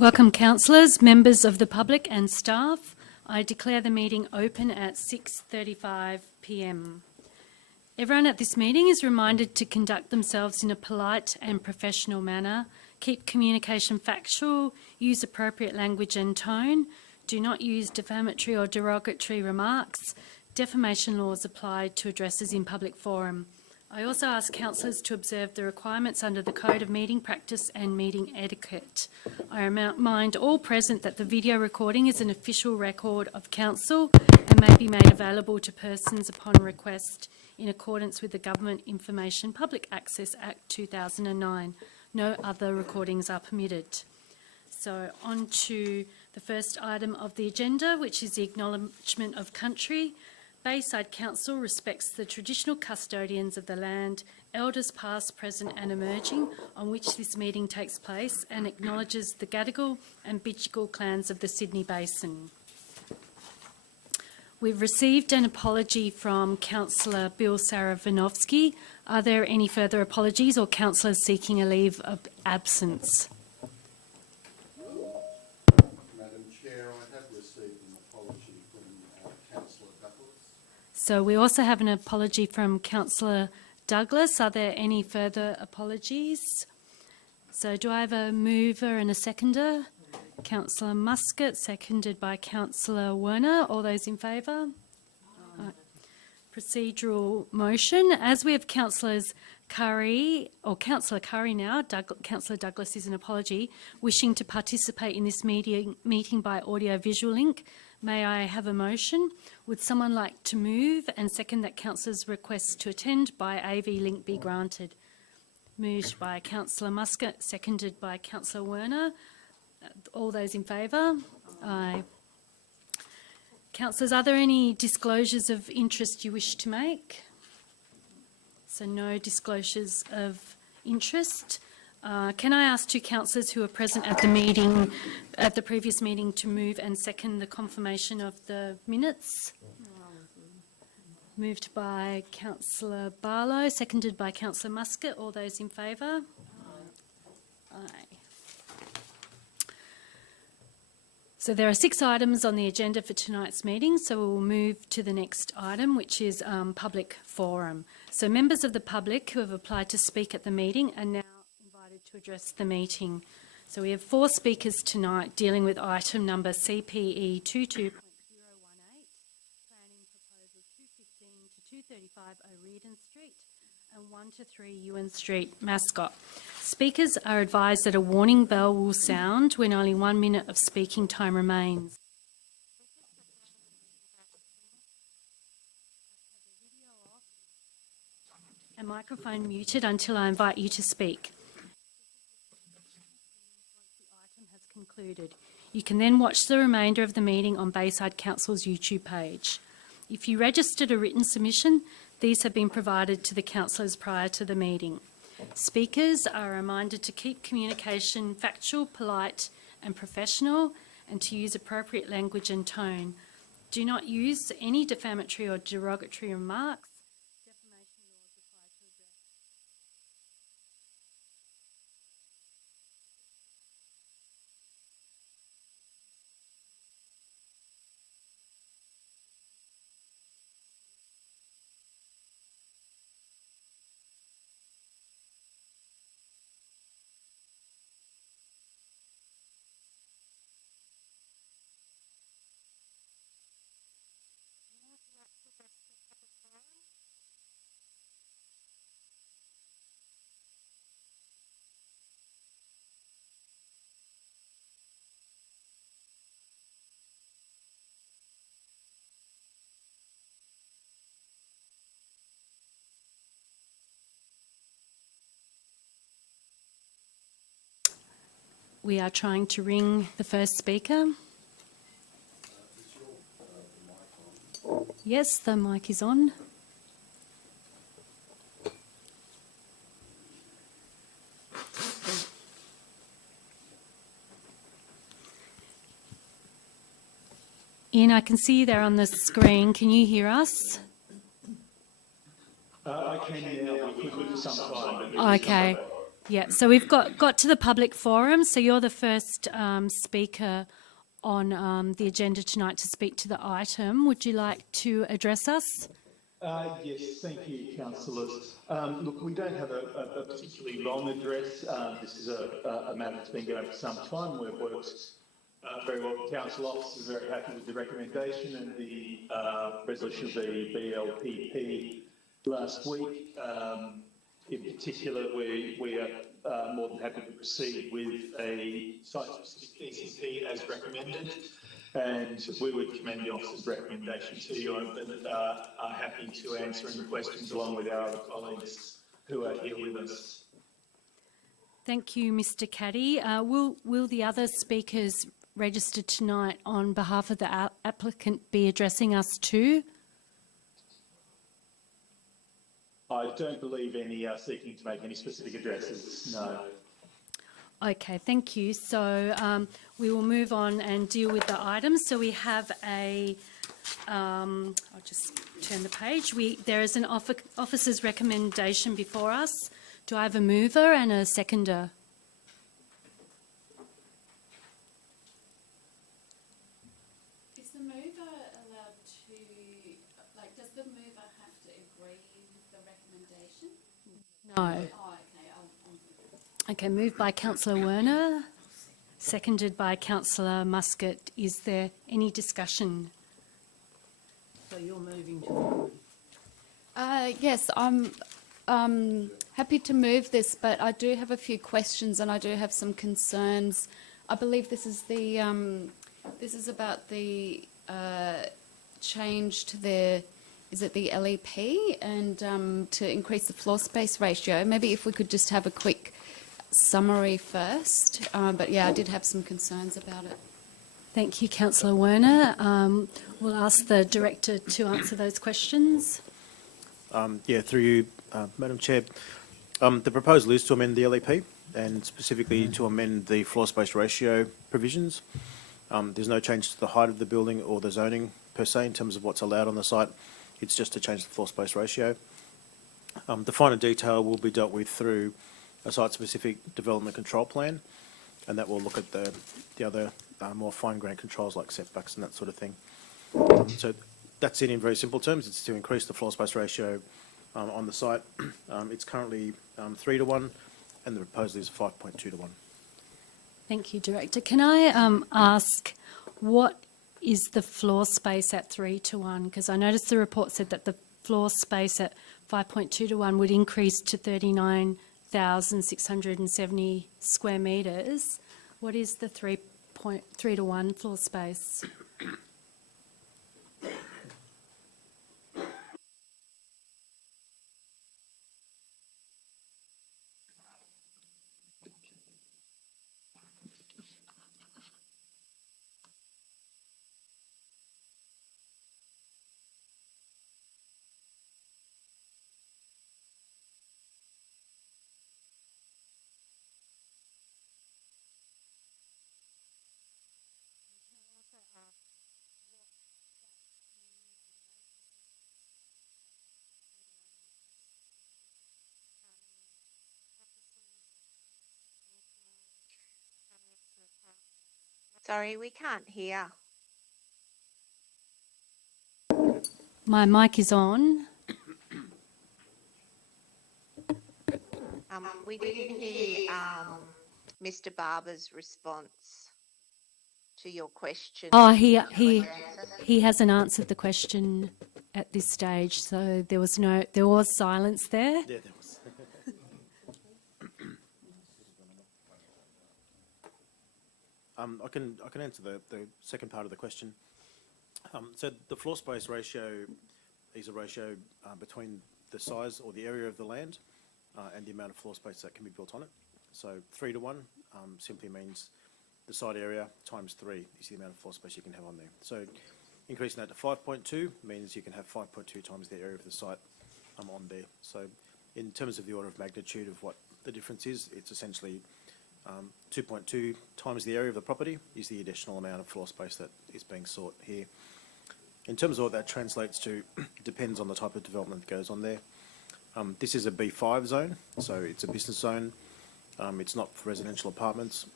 Welcome councillors, members of the public and staff. I declare the meeting open at 6:35 p.m. Everyone at this meeting is reminded to conduct themselves in a polite and professional manner, keep communication factual, use appropriate language and tone, do not use defamatory or derogatory remarks. Defamation laws apply to addresses in public forum. I also ask councillors to observe the requirements under the Code of Meeting Practice and Meeting Etiquette. I remind all present that the video recording is an official record of council and may be made available to persons upon request in accordance with the Government Information Public Access Act 2009. No other recordings are permitted. So on to the first item of the agenda, which is the acknowledgement of country. Bayside Council respects the traditional custodians of the land, elders past, present and emerging, on which this meeting takes place, and acknowledges the Gadigal and Bidjigal clans of the Sydney Basin. We've received an apology from Councillor Bill Saravinovsky. Are there any further apologies or councillors seeking a leave of absence? Madam Chair, I have received an apology from Councillor Douglas. So we also have an apology from Councillor Douglas. Are there any further apologies? So do I have a mover and a seconder? Councillor Muscat, seconded by Councillor Werner. All those in favour? Procedural motion. As we have Councillors Curry, or Councillor Curry now, Councillor Douglas is an apology, wishing to participate in this meeting by audio-visual link. May I have a motion? Would someone like to move and second that councillors' requests to attend by AV link be granted? Moved by Councillor Muscat, seconded by Councillor Werner. All those in favour? Aye. Councillors, are there any disclosures of interest you wish to make? So no disclosures of interest. Can I ask two councillors who are present at the meeting, at the previous meeting, to move and second the confirmation of the minutes? Moved by Councillor Barlow, seconded by Councillor Muscat. All those in favour? Aye. So there are 6 items on the agenda for tonight's meeting, so we'll move to the next item, which is public forum. So members of the public who have applied to speak at the meeting are now invited to address the meeting. So we have 4 speakers tonight dealing with item number CPE 22.018, planning proposal 215 to 235 O'Riordan Street and 1 to 3 Ewan Street, Mascot. Speakers are advised that a warning bell will sound when only 1 minute of speaking time remains. A microphone muted until I invite you to speak. Once the item has concluded, you can then watch the remainder of the meeting on Bayside Council's YouTube page. If you registered a written submission, these have been provided to the councillors prior to the meeting. Speakers are reminded to keep communication factual, polite and professional, and to use appropriate language and tone. Do not use any defamatory or derogatory remarks. Defamation laws apply to address. We are trying to ring the first speaker. Yes, the mic is on. Ian, I can see you there on the screen. Can you hear us? I can now. We could some time. Okay. Yeah, so we've got to the public forum. So you're the first speaker on the agenda tonight to speak to the item. Would you like to address us? Yes, thank you, councillors. Look, we don't have a particularly long address. This is a matter that's been going for some time. We've worked very well with council officers, very happy with the recommendation and the resolution of the BLPP last week. In particular, we are more than happy to proceed with a site-specific ECP as recommended, and we would commend the officer's recommendation to you, and are happy to answer any questions along with our other colleagues who are here with us. Thank you, Mr. Caddy. Will the other speakers registered tonight on behalf of the applicant be addressing us too? I don't believe any are seeking to make any specific addresses, no. Okay, thank you. So we will move on and deal with the items. So we have a, I'll just turn the page. There is an officer's recommendation before us. Do I have a mover and a seconder? Is the mover allowed to, like, does the mover have to agree with the recommendation? No. Oh, okay. Okay, moved by Councillor Werner, seconded by Councillor Muscat. Is there any discussion? So you're moving to... Yes, I'm happy to move this, but I do have a few questions and I do have some concerns. I believe this is the this is about the change to the, is it the LEP, and to increase the floor space ratio. Maybe if we could just have a quick summary first. But yeah, I did have some concerns about it. Thank you, Councillor Werner. We'll ask the Director to answer those questions. Yeah, through you, Madam Chair. The proposal is to amend the LEP and specifically to amend the floor space ratio provisions. There's no change to the height of the building or the zoning per se in terms of what's allowed on the site. It's just to change the floor space ratio. The finer detail will be dealt with through a site-specific development control plan, and that will look at the other more fine-grained controls like setbacks and that sort of thing. So that's it in very simple terms. It's to increase the floor space ratio on the site. It's currently 3 to 1, and the proposal is 5.2 to 1. Thank you, Director. Can I ask what is the floor space at 3 to 1? Because I noticed the report said that the floor space at 5.2 to 1 would increase to 39,670 square metres. What is the 3 to 1 floor space? Sorry, we can't hear. My mic is on. We didn't hear Mr. Barber's response to your question. Oh, he hasn't answered the question at this stage, so there was silence there. Yeah, there was. I can answer the second part of the question. So the floor space ratio is a ratio between the size or the area of the land and the amount of floor space that can be built on it. So 3 to 1 simply means the site area times 3 is the amount of floor space you can have on there. So increasing that to 5.2 means you can have 5.2 times the area of the site on there. So in terms of the order of magnitude of what the difference is, it's essentially 2.2 times the area of the property is the additional amount of floor space that is being sought here. In terms of what that translates to, it depends on the type of development that goes on there. This is a B5 zone, so it's a business zone. It's not for residential apartments.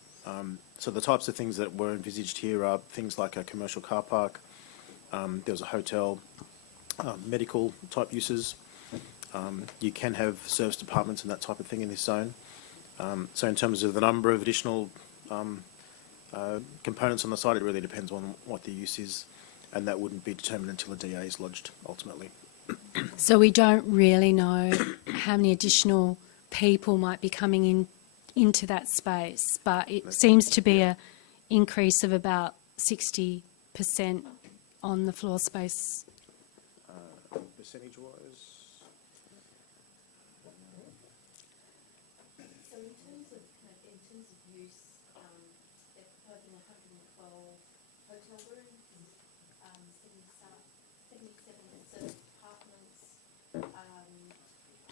So the types of things that were envisaged here are things like a commercial car park. There was a hotel, medical type uses. You can have service departments and that type of thing in this zone. So in terms of the number of additional components on the site, it really depends on what the use is, and that wouldn't be determined until a DA is lodged ultimately. So we don't really know how many additional people might be coming into that space, but it seems to be a increase of about 60% on the floor space. Percentage-wise? So in terms of use, they're proposing 112 hotel rooms, 77 service apartments, a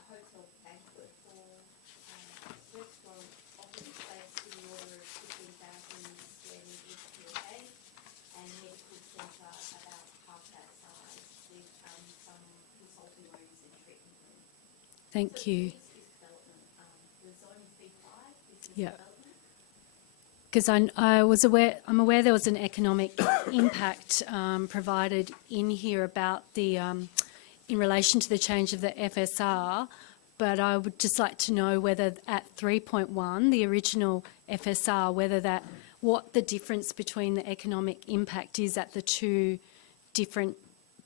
hotel banquet hall, restaurant office space in the order of 15,000 square metres per day, and medical centre about half that size with some consulting rooms and treatment rooms. Thank you. This is development. The zone is B5. This is Yeah. development. Because I'm aware there was an economic impact provided in here about the, in relation to the change of the FSR, but I would just like to know whether at 3.1, the original FSR, what the difference between the economic impact is at the two different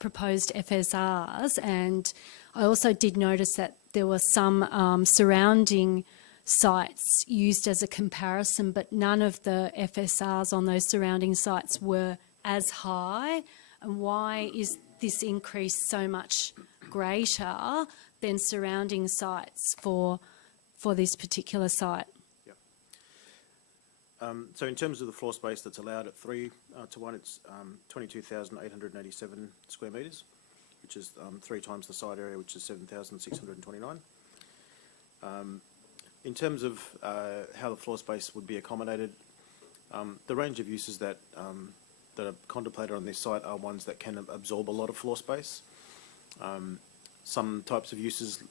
proposed FSRs. And I also did notice that there were some surrounding sites used as a comparison, but none of the FSRs on those surrounding sites were as high. And why is this increase so much greater than surrounding sites for this particular site? So in terms of the floor space that's allowed at 3 to 1, it's 22,887 square metres, which is 3 times the site area, which is 7,629. In terms of how the floor space would be accommodated, the range of uses that are contemplated on this site are ones that can absorb a lot of floor space. Some types of uses,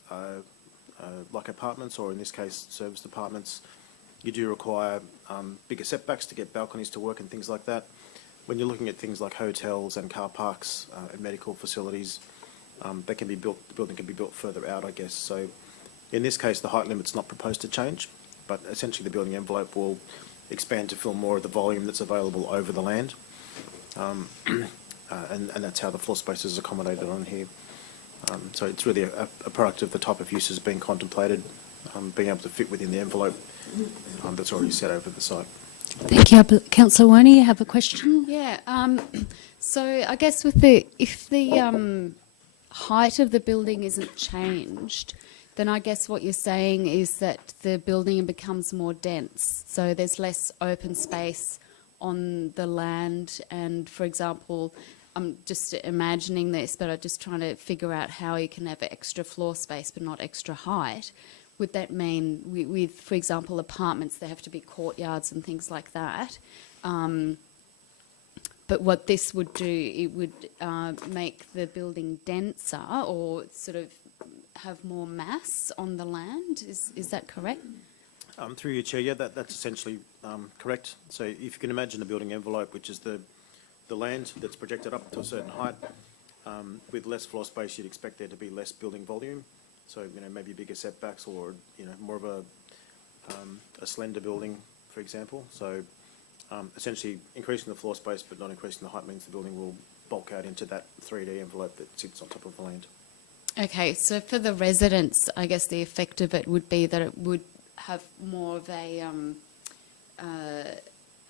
like apartments, or in this case service apartments, you do require bigger setbacks to get balconies to work and things like that. When you're looking at things like hotels and car parks and medical facilities, they can be built. The building can be built further out, I guess. So, in this case, the height limit's not proposed to change, but essentially the building envelope will expand to fill more of the volume that's available over the land, and that's how the floor space is accommodated on here. So it's really a product of the type of uses being contemplated, being able to fit within the envelope that's already set over the site. Thank you. Councillor Woney, you have a question? Yeah. So I guess if the height of the building isn't changed, then I guess what you're saying is that the building becomes more dense. So there's less open space on the land. And for example, I'm just imagining this, but I'm just trying to figure out how you can have extra floor space but not extra height. Would that mean with, for example, apartments, there have to be courtyards and things like that? But what this would do, it would make the building denser or sort of have more mass on the land. Is that correct? Through your chair, yeah, that's essentially correct. So if you can imagine a building envelope, which is the land that's projected up to a certain height, with less floor space, you'd expect there to be less building volume. So, maybe bigger setbacks, or, more of a slender building, for example. So, essentially increasing the floor space but not increasing the height means the building will bulk out into that 3D envelope that sits on top of the land. Okay, so for the residents, I guess the effect of it would be that it would have more of a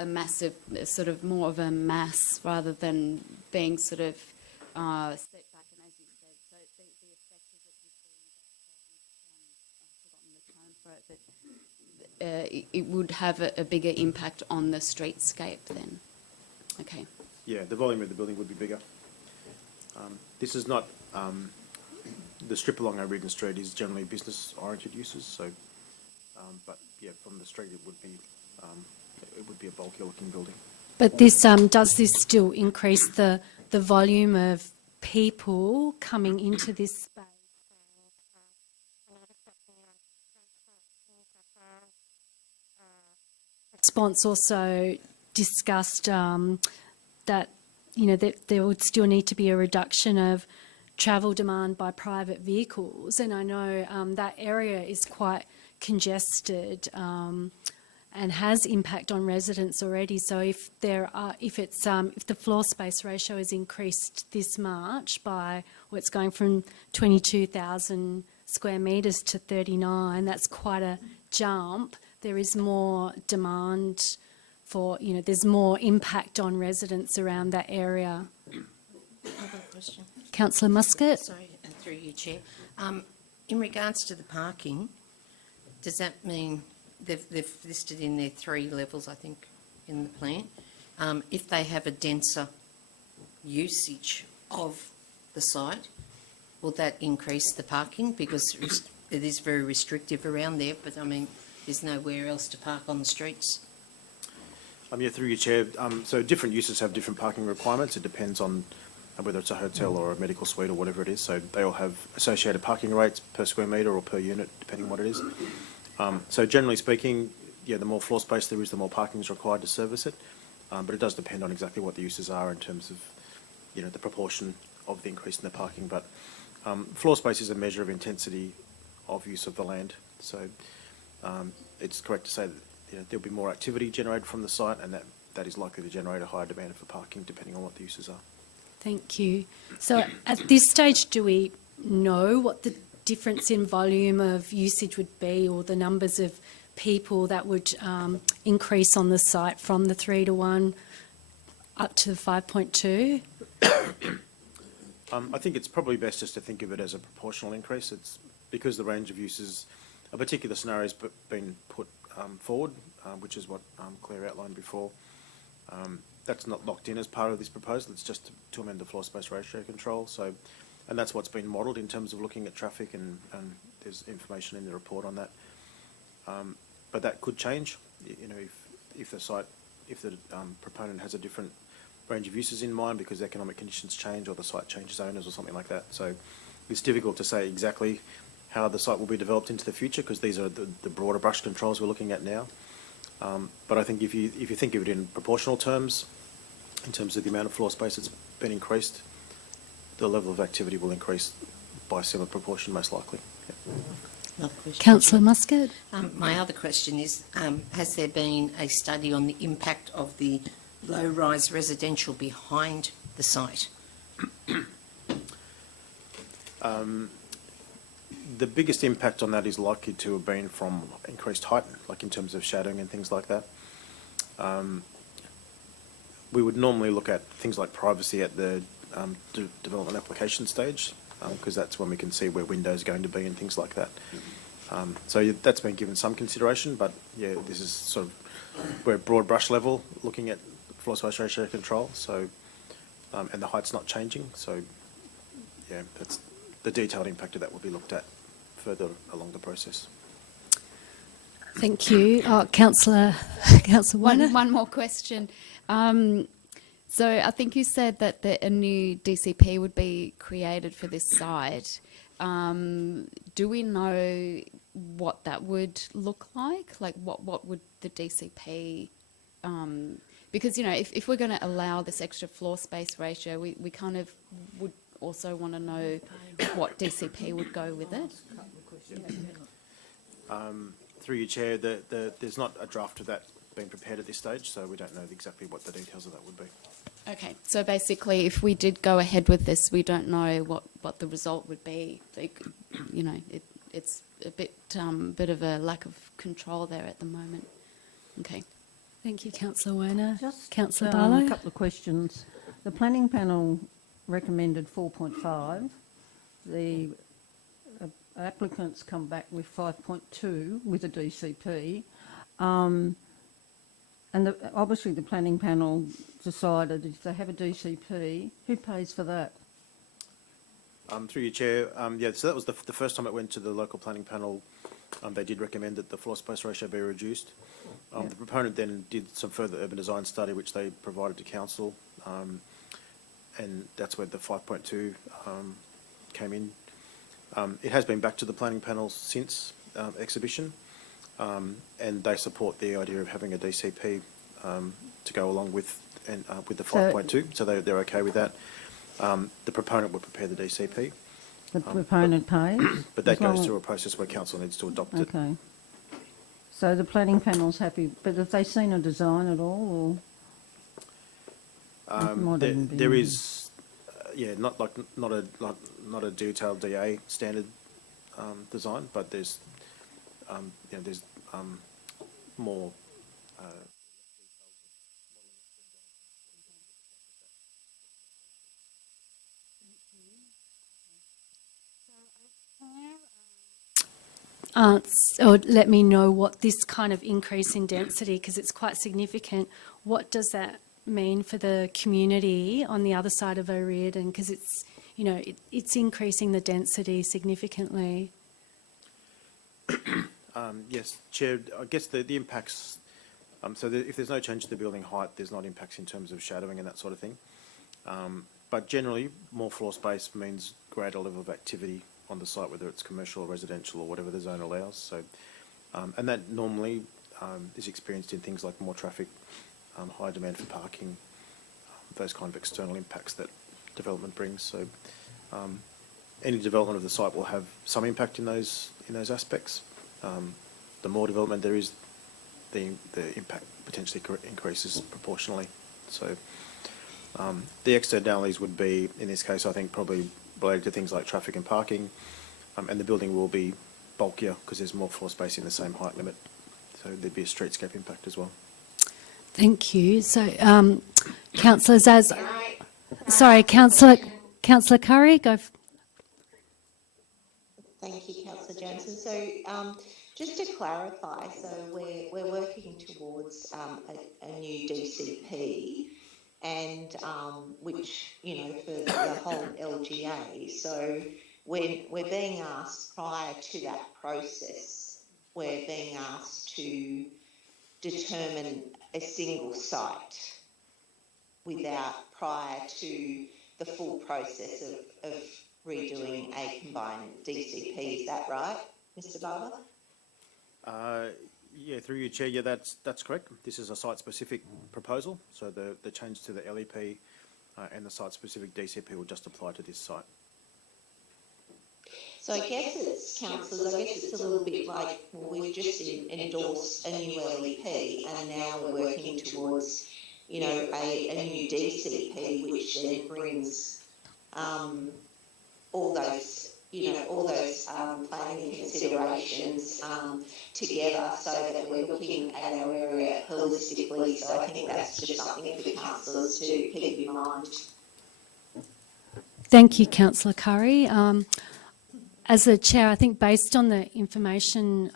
massive, sort of more of a mass rather than being sort of set back. And as you said, so the effect of it would be that I've forgotten the term for it, but it would have a bigger impact on the streetscape then. Okay. Yeah, the volume of the building would be bigger. This is not, the strip along O'Regan Street is generally business-oriented uses, so, but yeah, from the street it would be a bulkier looking building. But this does this still increase the volume of people coming into this space? response also discussed that, that there would still need to be a reduction of travel demand by private vehicles. And I know that area is quite congested and has impact on residents already. So if the floor space ratio is increased this March by, it's going from 22,000 square metres to 39, that's quite a jump. There is more demand for, there's more impact on residents around that area. Other question. Councillor Muscat? Sorry, through you, Chair. In regards to the parking, does that mean they've listed in there 3 levels, I think, in the plan? If they have a denser usage of the site, will that increase the parking? Because it is very restrictive around there, but I mean, there's nowhere else to park on the streets. Yeah, through your chair. So different uses have different parking requirements. It depends on whether it's a hotel or a medical suite or whatever it is. So they all have associated parking rates per square metre or per unit, depending on what it is. So generally speaking, yeah, the more floor space there is, the more parking is required to service it. But it does depend on exactly what the uses are in terms of, the proportion of the increase in the parking. But floor space is a measure of intensity of use of the land. So it's correct to say that there'll be more activity generated from the site, and that is likely to generate a higher demand for parking depending on what the uses are. Thank you. So at this stage, do we know what the difference in volume of usage would be, or the numbers of people that would increase on the site from the 3 to 1 up to the 5.2? I think it's probably best just to think of it as a proportional increase. It's because the range of uses, a particular scenario has been put forward, which is what Claire outlined before. That's not locked in as part of this proposal. It's just to amend the floor space ratio control. So, and that's what's been modelled in terms of looking at traffic, and there's information in the report on that. But that could change, if the proponent has a different range of uses in mind because economic conditions change or the site changes owners or something like that. So it's difficult to say exactly how the site will be developed into the future because these are the broader brush controls we're looking at now. But I think if you think of it in proportional terms, in terms of the amount of floor space that's been increased, the level of activity will increase by a similar proportion, most likely. Another question. Councillor Muscat? My other question is, has there been a study on the impact of the low-rise residential behind the site? The biggest impact on that is likely to have been from increased height, like in terms of shadowing and things like that. We would normally look at things like privacy at the development application stage, because that's when we can see where windows are going to be and things like that. So that's been given some consideration, but yeah, this is sort of, we're at broad brush level looking at floor space ratio control, so, and the height's not changing, so yeah, that's the detailed impact of that will be looked at further along the process. Thank you. Councillor Warner? One more question. So I think you said that a new DCP would be created for this site. Do we know what that would look like? Like what would the DCP... because, if we're going to allow this extra floor space ratio, we kind of would also want to know what DCP would go with it. Through your chair, there's not a draft of that being prepared at this stage, so we don't know exactly what the details of that would be. Okay, so basically, if we did go ahead with this, we don't know what the result would be. Like, it's a bit of a lack of control there at the moment. Okay. Thank you, Councillor Werner. Just Councillor a Barlow? couple of questions. The planning panel recommended 4.5. The applicants come back with 5.2 with a DCP. And obviously the planning panel decided if they have a DCP, who pays for that? Through your chair, yeah, so that was the first time it went to the local planning panel. They did recommend that the floor space ratio be reduced. The proponent then did some further urban design study, which they provided to council, and that's where the 5.2 came in. It has been back to the planning panel since exhibition, and they support the idea of having a DCP to go along with the So- 5.2, so they're okay with that. The proponent would prepare the DCP, The proponent pays? but that as long goes as- through a process where council needs to adopt it. Okay. So the planning panel's happy, but have they seen a design at all, or? It might even be There in- is, not a detailed DA standard design, but there's more. Or let me know what this kind of increase in density, because it's quite significant. What does that mean for the community on the other side of O'Riordan? Because it's, it's increasing the density significantly. Yes, Chair, I guess the impacts, if there's no change to the building height, there's not impacts in terms of shadowing and that sort of thing. But generally, more floor space means greater level of activity on the site, whether it's commercial or residential or whatever the zone allows. So, and that normally is experienced in things like more traffic, high demand for parking, those kind of external impacts that development brings. So, any development of the site will have some impact in those aspects. The more development there is, the impact potentially increases proportionally. So, the externalities would be, in this case, I think probably related to things like traffic and parking, and the building will be bulkier because there's more floor space in the same height limit. So there'd be a streetscape impact as well. Thank you. So, councillors, Councillor Curry, go. Thank you, Councillor Jansen. So, just to clarify, so we're working towards a new DCP, and which for the whole LGA. So we're being asked prior to that process, we're being asked to determine a single site prior to the full process of redoing a combined DCP. Is that right, Mr. Barber? Yeah, through you, Chair. Yeah, that's correct. This is a site-specific proposal, so the change to the LEP and the site-specific DCP will just apply to this site. So I guess it's, councillors, it's a little bit like, well, we've just endorsed a new LEP and now we're working towards, a new DCP, which then brings all those planning considerations together so that we're looking at our area holistically. So I think that's just something for councillors to keep in mind. Thank you, Councillor Curry. As a chair, I think based on the information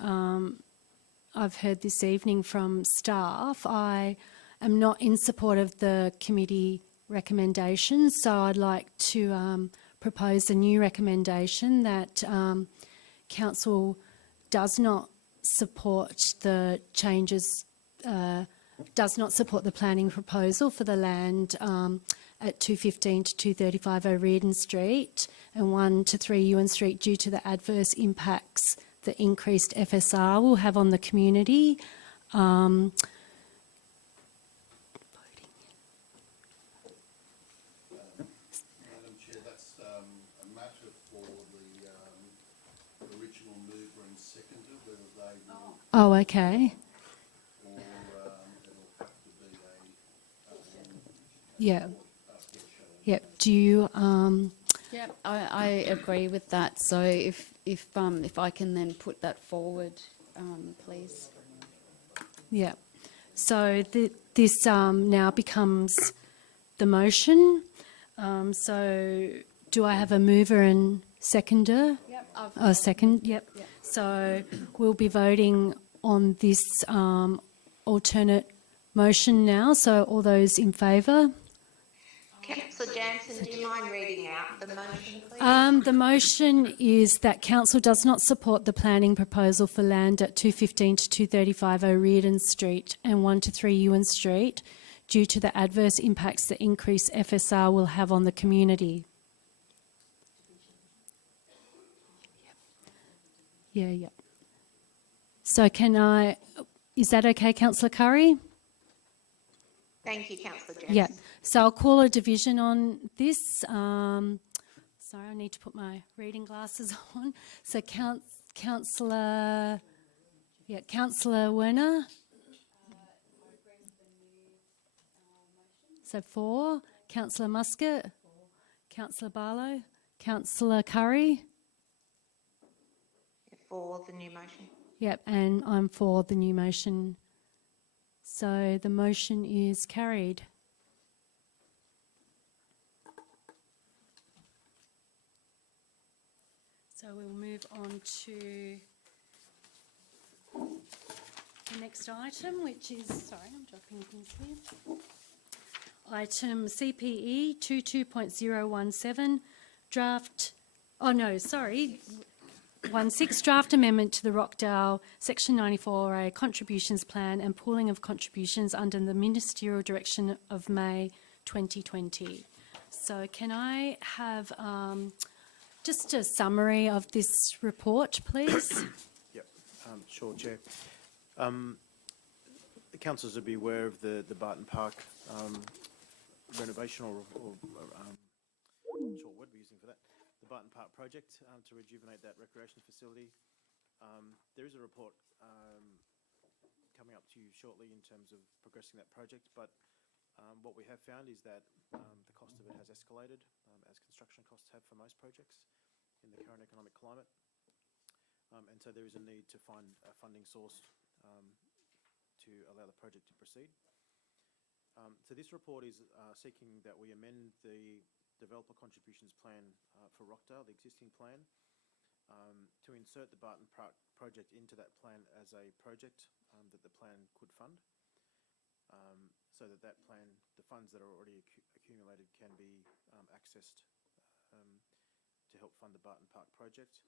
I've heard this evening from staff, I am not in support of the committee recommendations, so I'd like to propose a new recommendation that council does not support the changes, does not support the planning proposal for the land at 215 to 235 O'Riordan Street and 1 to 3 Ewan Street due to the adverse impacts the increased FSR will have on the community. Madam Chair, that's a matter for the original mover and seconder, whether they will, Oh, okay. or it'll have to be Yeah. Yeah. Do you? Yeah, I agree with that. So if I can then put that forward, please. Yeah. So this now becomes the motion. So do I have a mover and seconder? Yep. Second. Yep. So we'll be voting on this alternate motion now. So all those in favour? Councillor Jansen, do you mind reading out the motion, please? The motion is that council does not support the planning proposal for land at 215 to 235 O'Riordan Street and 1 to 3 Ewan Street due to the adverse impacts the increased FSR will have on the community. Yeah. So is that okay, Councillor Curry? Thank you, Councillor Jensen. Yeah. So I'll call a division on this. Sorry, I need to put my reading glasses on. So Councillor Werner. So 4. Councillor Muscat. Councillor Barlow. Councillor Curry. For the new motion. Yep, and I'm for the new motion. So the motion is carried. So we'll move on to the next item, which is, sorry, I'm dropping things here. Item CPE 22.017, draft, 16 draft amendment to the Rockdale Section 94A contributions plan and pooling of contributions under the ministerial direction of May 2020. So can I have just a summary of this report, please? Yep, sure, Chair. The councillors would be aware of the Barton Park renovation or I'm not sure what we're using for that, the Barton Park project to rejuvenate that recreation facility. There is a report coming up to you shortly in terms of progressing that project, but what we have found is that the cost of it has escalated, as construction costs have for most projects in the current economic climate. And so there is a need to find a funding source to allow the project to proceed. So this report is seeking that we amend the developer contributions plan for Rockdale, the existing plan, to insert the Barton Park project into that plan as a project that the plan could fund, so that plan, the funds that are already accumulated, can be accessed to help fund the Barton Park project.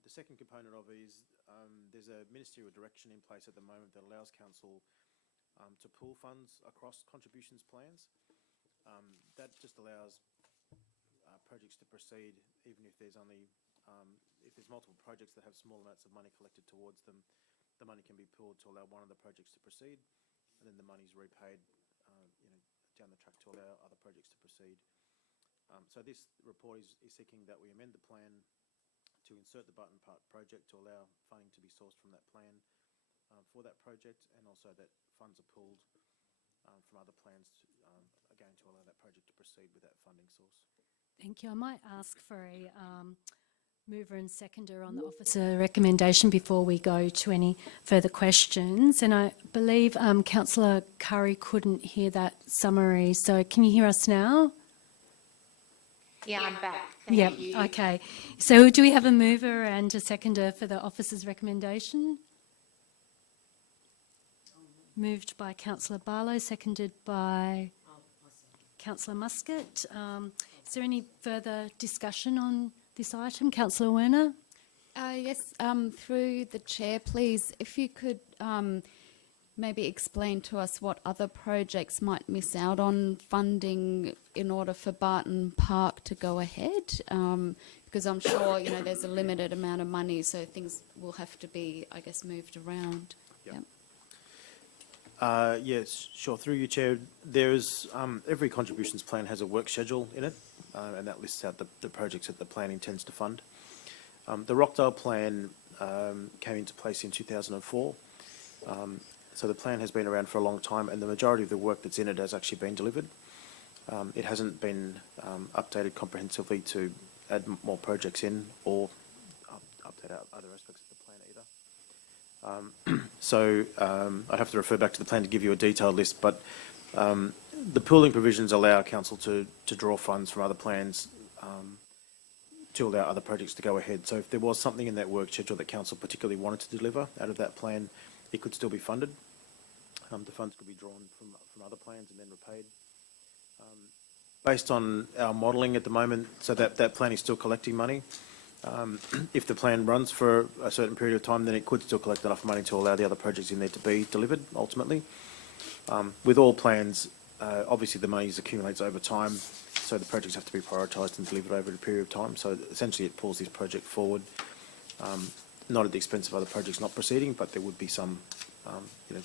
The second component of it is there's a ministerial direction in place at the moment that allows council to pool funds across contributions plans. That just allows projects to proceed even if there's only if there's multiple projects that have small amounts of money collected towards them. The money can be pooled to allow one of the projects to proceed, and then the money is repaid down the track to allow other projects to proceed. So this report is seeking that we amend the plan to insert the Barton Park project to allow funding to be sourced from that plan for that project, and also that funds are pooled from other plans again to allow that project to proceed with that funding source. Thank you. I might ask for a mover and seconder on the officer recommendation before we go to any further questions. And I believe Councillor Curry couldn't hear that summary. So can you hear us now? Yeah, I'm back. Yep. Thank you. Okay. So do we have a mover and a seconder for the officer's recommendation? Moved by Councillor Barlow, seconded by Councillor Muscat. Is there any further discussion on this item? Councillor Werner? Yes, through the chair, please, if you could maybe explain to us what other projects might miss out on funding in order for Barton Park to go ahead, because I'm sure there's a limited amount of money, so things will have to be, I guess, moved around. Yep. Yep. Yes, sure. Through you, Chair, there's every contributions plan has a work schedule in it, and that lists out the projects that the plan intends to fund. The Rockdale plan came into place in 2004. So the plan has been around for a long time, and the majority of the work that's in it has actually been delivered. It hasn't been updated comprehensively to add more projects in or update other aspects of the plan either. So I'd have to refer back to the plan to give you a detailed list, but the pooling provisions allow council to draw funds from other plans to allow other projects to go ahead. So if there was something in that work schedule that council particularly wanted to deliver out of that plan, it could still be funded. The funds could be drawn from other plans and then repaid. Based on our modelling at the moment, so that plan is still collecting money. If the plan runs for a certain period of time, then it could still collect enough money to allow the other projects in there to be delivered ultimately. With all plans, obviously the money accumulates over time, so the projects have to be prioritised and delivered over a period of time. So essentially it pulls this project forward. not at the expense of other projects not proceeding, but there would be some, you know,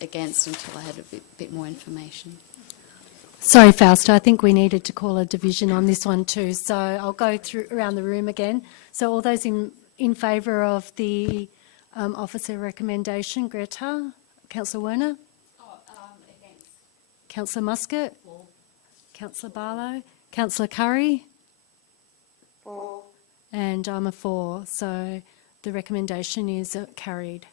Against until I had a bit more information. Sorry, Fausta, I think we needed to call a division on this one too. So I'll go through around the room again. So all those in favour of the officer recommendation, Greta, Councillor Werner? Against. Councillor Muscat? Councillor Barlow? Councillor Curry? For. And I'm a 4, so the recommendation is carried.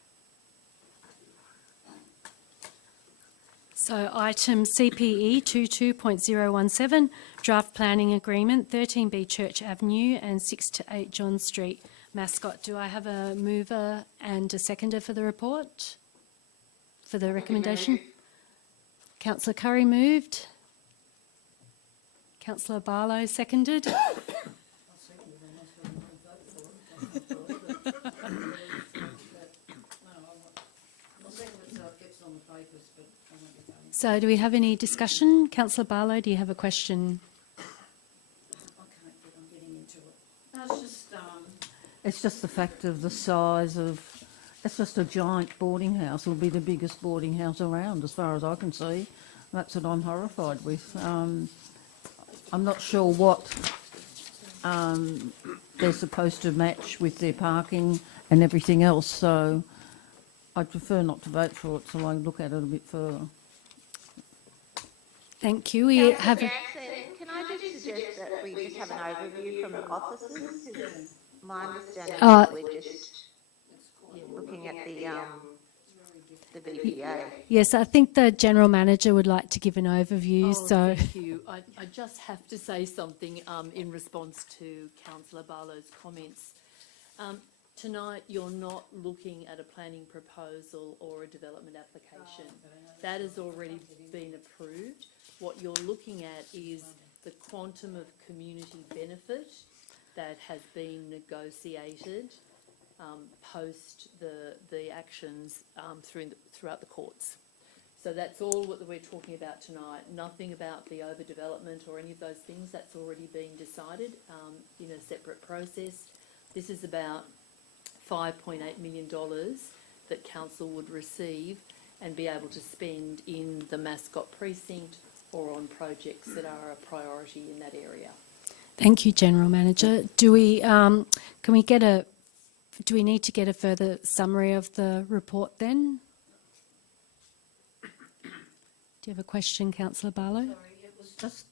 So item CPE 22.017, draft planning agreement, 13B Church Avenue and 6 to 8 John Street. Mascot, do I have a mover and a seconder for the report? For the recommendation? Councillor Curry moved. Councillor Barlow seconded. So do we have any discussion? Councillor Barlow, do you have a question? It's just the fact of the size of, it's just a giant boarding house. It'll be the biggest boarding house around as far as I can see. That's what I'm horrified with. I'm not sure what they're supposed to match with their parking and everything else, so I'd prefer not to vote for it till I look at it a bit further. Thank you. We have. Can I just suggest that we just have an overview from the officers? Because my understanding is that we're just looking at the BPA. Yes, I think the General Manager would like to give an overview. So, Thank you. I just have to say something in response to Councillor Barlow's comments. Tonight, you're not looking at a planning proposal or a development application. That has already been approved. What you're looking at is the quantum of community benefit that has been negotiated post the actions throughout the courts. So that's all what we're talking about tonight. Nothing about the overdevelopment or any of those things. That's already been decided in a separate process. This is about $5.8 million that council would receive and be able to spend in the Mascot precinct or on projects that are a priority in that area. thank you, General Manager. Do we do we need to get a further summary of the report then? Do you have a question, Councillor Barlow? Sorry, it was just,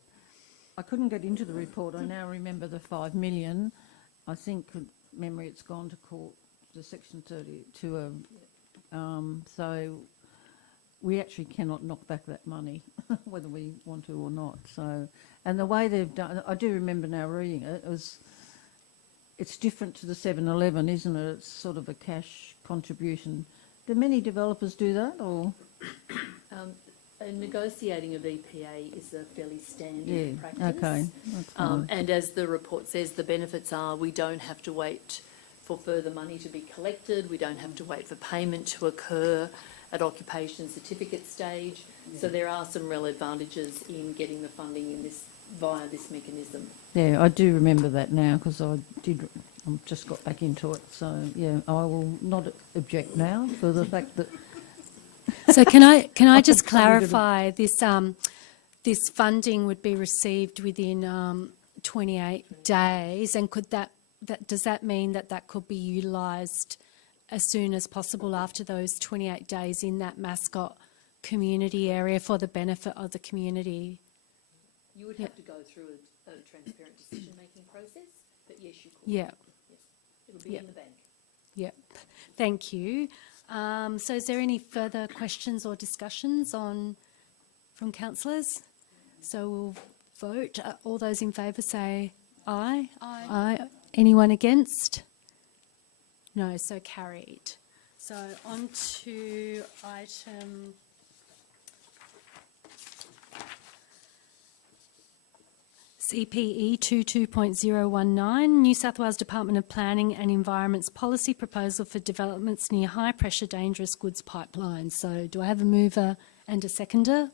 I couldn't get into the report. I now remember the 5 million. I think, memory, it's gone to court, to Section 32. So we actually cannot knock back that money, whether we want to or not. So, and the way they've done, I do remember now reading it, it's different to the 7-Eleven, isn't it? It's sort of a cash contribution. Do many developers do that, or? Negotiating of EPA is a fairly standard practice. Okay. That's fine. And as the report says, the benefits are we don't have to wait for further money to be collected, we don't have to wait for payment to occur at occupation certificate stage. So there are some real advantages in getting the funding in this via this mechanism. Yeah, I do remember that now because I just got back into it. So yeah, I will not object now for the fact that. So can I just clarify this? This funding would be received within 28 days, and does that mean that could be utilised as soon as possible after those 28 days in that Mascot community area for the benefit of the community? You would have to go through a transparent decision-making process, but yes, you could. Yeah. Yes. It'll be in the bank. Yep. Thank you. So is there any further questions or discussions on from councillors? So we'll vote. All those in favour say aye. Aye. Aye. Anyone against? No, so carried. So on to item CPE 22.019, New South Wales Department of Planning and Environment's policy proposal for developments near high-pressure dangerous goods pipelines. So do I have a mover and a seconder?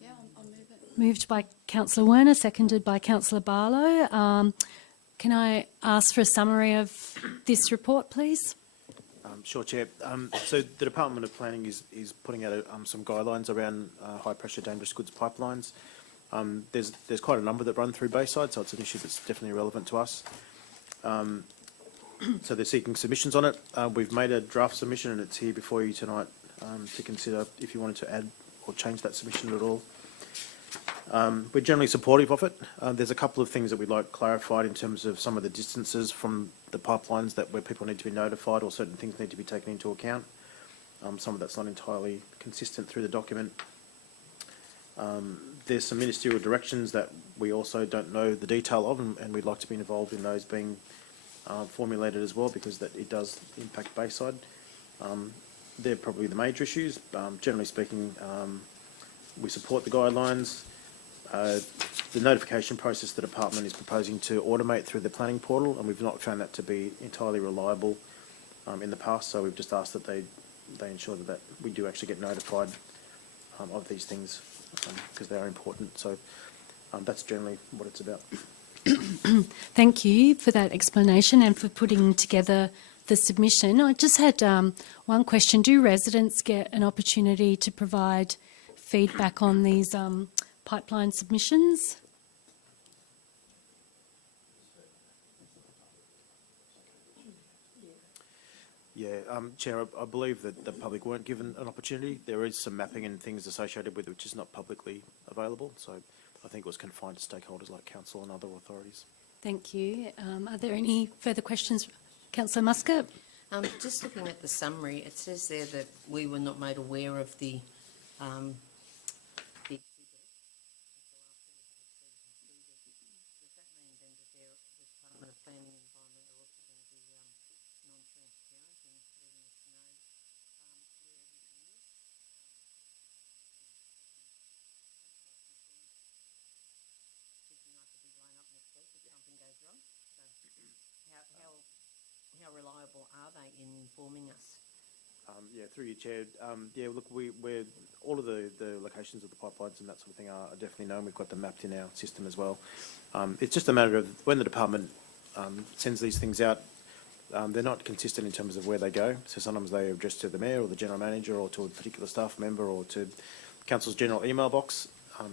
Yeah, I'll move it. Moved by Councillor Werner, seconded by Councillor Barlow. Can I ask for a summary of this report, please? Sure, Chair. So the Department of Planning is putting out some guidelines around high-pressure dangerous goods pipelines. There's quite a number that run through Bayside, so it's an issue that's definitely relevant to us. So they're seeking submissions on it. We've made a draft submission and it's here before you tonight to consider if you wanted to add or change that submission at all. We're generally supportive of it. There's a couple of things that we'd like clarified in terms of some of the distances from the pipelines where people need to be notified or certain things need to be taken into account. Some of that's not entirely consistent through the document. There's some ministerial directions that we also don't know the detail of, and we'd like to be involved in those being formulated as well, because it does impact Bayside. They're probably the major issues. Generally speaking, we support the guidelines. The notification process the department is proposing to automate through the planning portal, and we've not found that to be entirely reliable in the past, so we've just asked that they ensure that we do actually get notified of these things, because they are important. So that's generally what it's about. Thank you for that explanation and for putting together the submission. I just had one question. Do residents get an opportunity to provide feedback on these pipeline submissions? Yeah, Chair, I believe that the public weren't given an opportunity. There is some mapping and things associated with it which is not publicly available, so I think it was confined to stakeholders like council and other authorities. Thank you. Are there any further questions? Councillor Muscat? Just looking at the summary, it says there that we were not made aware of the exhibit. Does that mean then that the Department of Planning and Environment are also going to be non-transparent in letting us know where everything is? Thinking I could be blown up next week if something goes wrong. So how reliable are they in informing us? Yeah, through you, Chair. Yeah, look, we're all of the locations of the pipelines and that sort of thing are definitely known. We've got them mapped in our system as well. It's just a matter of when the department sends these things out, they're not consistent in terms of where they go. So sometimes they are addressed to the Mayor or the General Manager or to a particular staff member or to Council's general email box,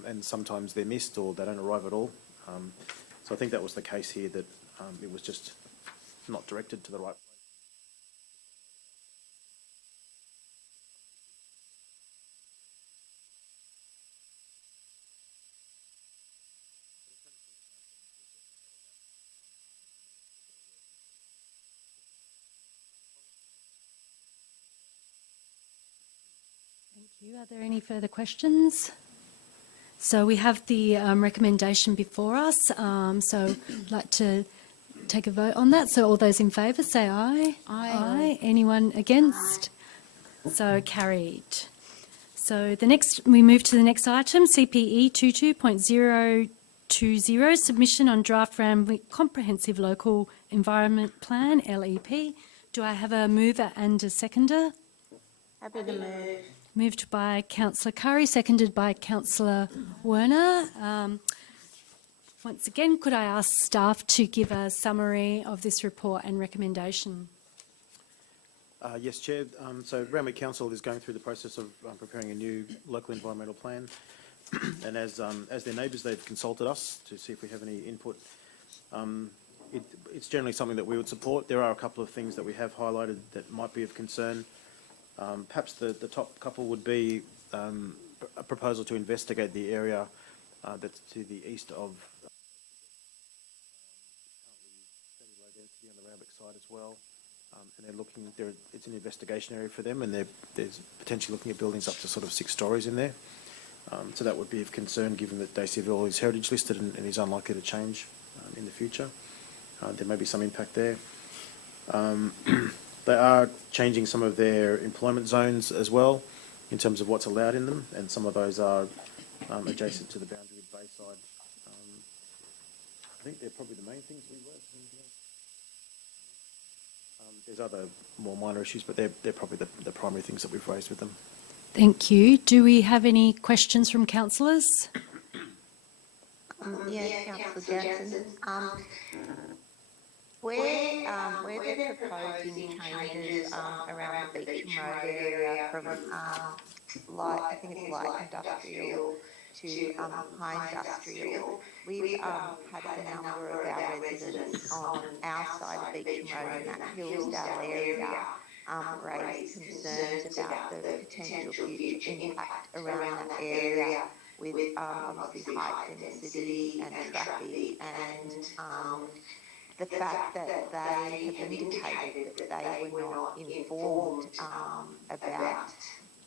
and sometimes they're missed or they don't arrive at all. So I think that was the case here, that it was just not directed to the right place. Thank you. Are there any further questions? So we have the recommendation before us. So I'd like to take a vote on that. So all those in favour say aye. Aye. Anyone against? So carried. So we move to the next item, CPE 22.020, submission on draft Rambling Comprehensive Local Environment Plan, LEP. Do I have a mover and a seconder? Happy to move. Moved by Councillor Curry, seconded by Councillor Werner. Once again, could I ask staff to give a summary of this report and recommendation? Yes, Chair. So Randwick Council is going through the process of preparing a new local environmental plan, and as their neighbours, they've consulted us to see if we have any input. It's generally something that we would support. There are a couple of things that we have highlighted that might be of concern. Perhaps the top couple would be a proposal to investigate the area that's to the east of fairly low density on the Randwick side as well. and they're looking, it's an investigation area for them, and there's potentially looking at buildings up to sort of 6 stories in there. So that would be of concern, given that Daceyville is heritage listed and is unlikely to change in the future. There may be some impact there. They are changing some of their employment zones as well, in terms of what's allowed in them, and some of those are adjacent to the boundary with Bayside. I think they're probably the main things we raised. There's other more minor issues, but they're probably the primary things that we've raised with them. Thank you. Do we have any questions from councillors? Yeah, Councillor Jansen. Where they're proposing changes around the Beecham Road area from light, I think it's light industrial to high industrial, we've had a number of our residents on our side of Beecham Road in that Hillsdale area raise concerns about the potential future impact around that area with obviously height density and traffic, and the fact that they have indicated that they were not informed about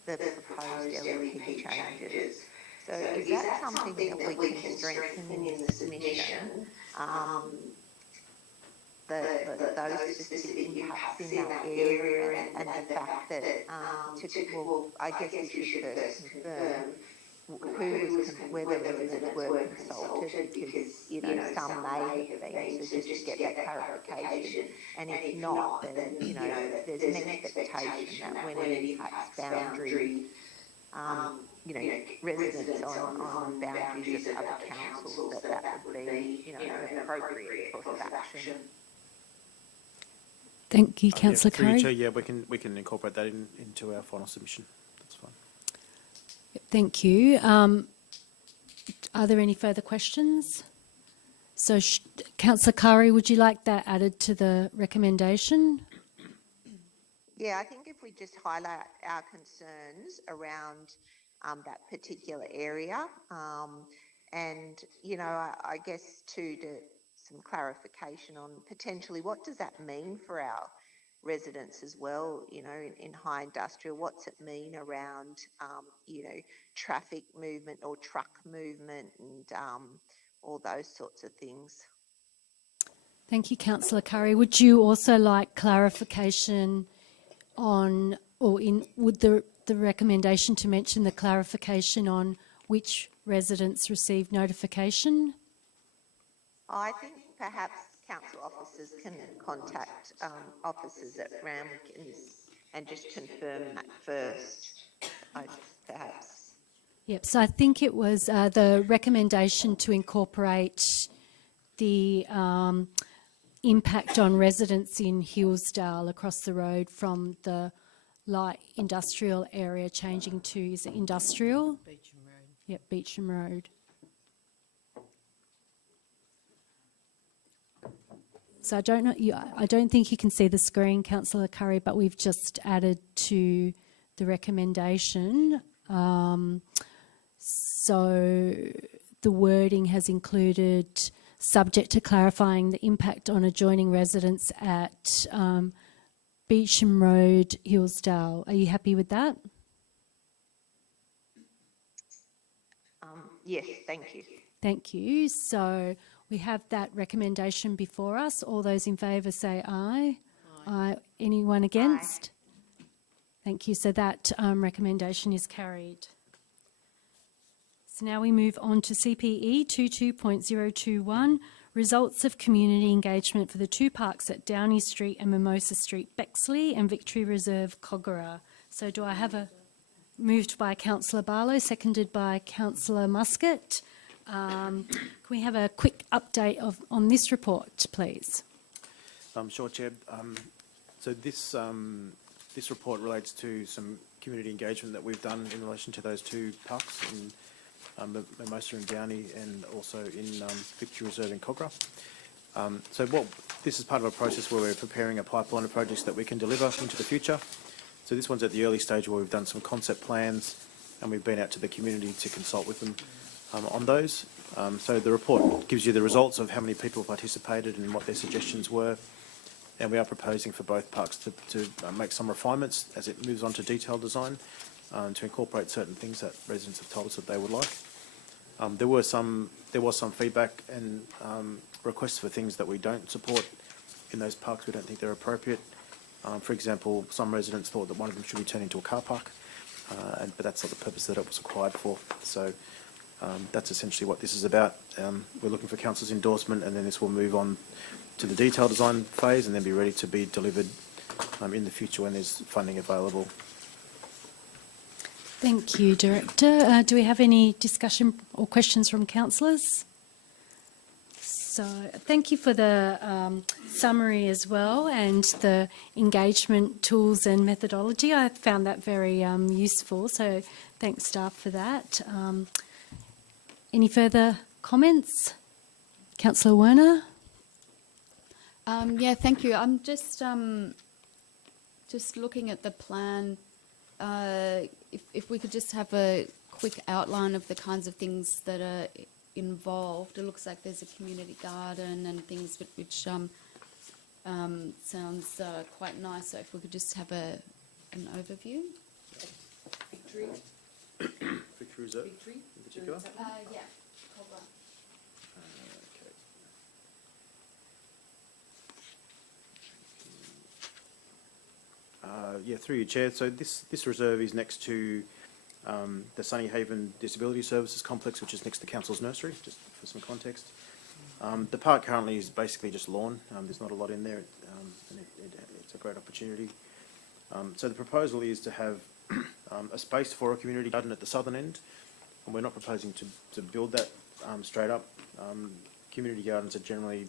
the proposed LEP changes. So is that something that we can strengthen in the submission? Those specific impacts in that area, and the fact that, I guess we should first confirm whether residents were consulted, because, you know, some may have been, so just to get that clarification. And if not, then, you know, there's an expectation that when it impacts boundary, you know, residents on boundaries of other councils, that would be, you know, an appropriate course of action. Thank you, Councillor Through you, Curry. Chair, yeah, we can incorporate that into our final submission. That's fine. Thank you. Are there any further questions? So, Councillor Curry, would you like that added to the recommendation? Yeah, I think if we just highlight our concerns around that particular area, and, you know, I guess to some clarification on potentially what does that mean for our residents as well, you know, in high industrial, what's it mean around, you know, traffic movement or truck movement and all those sorts of things. Thank you, Councillor Curry. Would you also like clarification on, or would the recommendation to mention the clarification on which residents received notification? I think perhaps council officers can contact officers at Ramekins and just confirm that first, perhaps. Yep, so I think it was the recommendation to incorporate the impact on residents in Hillsdale across the road from the light industrial area changing to, is it industrial? Beecham Road. Yep, Beecham Road. So I don't know, I don't think you can see the screen, Councillor Curry, but we've just added to the recommendation. So the wording has included subject to clarifying the impact on adjoining residents at Beecham Road, Hillsdale. Are you happy with that? Yes, thank you. Thank you. So we have that recommendation before us. All those in favour say aye. Aye. Anyone against? Aye. Thank you. So that recommendation is carried. So now we move on to CPE 22.021, results of community engagement for the 2 parks at Downey Street and Mimosa Street, Bexley, and Victory Reserve, Kogarah. So do I have a, moved by Councillor Barlow, seconded by Councillor Muscat. Can we have a quick update on this report, please? Sure, Chair. So this report relates to some community engagement that we've done in relation to those 2 parks in Mimosa and Downey, and also in Victory Reserve in Kogarah. So this is part of a process where we're preparing a pipeline of projects that we can deliver into the future. So this one's at the early stage where we've done some concept plans and we've been out to the community to consult with them on those. So the report gives you the results of how many people participated and what their suggestions were. and we are proposing for both parks to make some refinements as it moves on to detailed design, to incorporate certain things that residents have told us that they would like. There was some feedback and requests for things that we don't support in those parks. We don't think they're appropriate. For example, some residents thought that one of them should be turned into a car park, but that's not the purpose that it was acquired for. So that's essentially what this is about. We're looking for council's endorsement, and then this will move on to the detailed design phase and then be ready to be delivered in the future when there's funding available. Thank you, Director. Do we have any discussion or questions from councillors? So thank you for the summary as well and the engagement tools and methodology. I found that very useful, so thanks staff for that. Any further comments? Councillor Werner? Yeah, thank you. I'm just looking at the plan. If we could just have a quick outline of the kinds of things that are involved. It looks like there's a community garden and things which sounds quite nice. So if we could just have an overview. Victory Reserve in particular? Yeah. Hold on. Yeah, through you, Chair. So this reserve is next to the Sunny Haven Disability Services Complex, which is next to Council's Nursery, just for some context. The park currently is basically just lawn. There's not a lot in there, and it's a great opportunity. So the proposal is to have a space for a community garden at the southern end, and we're not proposing to build that straight up. Community gardens are generally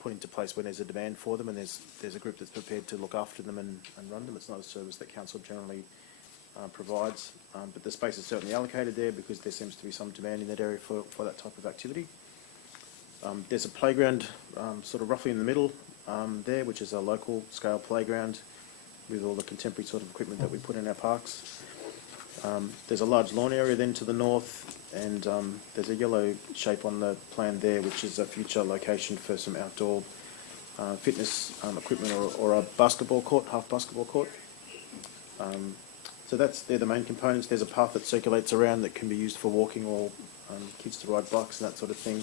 put into place when there's a demand for them, and there's a group that's prepared to look after them and run them. It's not a service that council generally provides, but the space is certainly allocated there because there seems to be some demand in that area for that type of activity. There's a playground sort of roughly in the middle there, which is a local scale playground with all the contemporary sort of equipment that we put in our parks. There's a large lawn area then to the north, and there's a yellow shape on the plan there, which is a future location for some outdoor fitness equipment or a basketball court, half basketball court. So they're the main components. There's a path that circulates around that can be used for walking or kids to ride bikes and that sort of thing.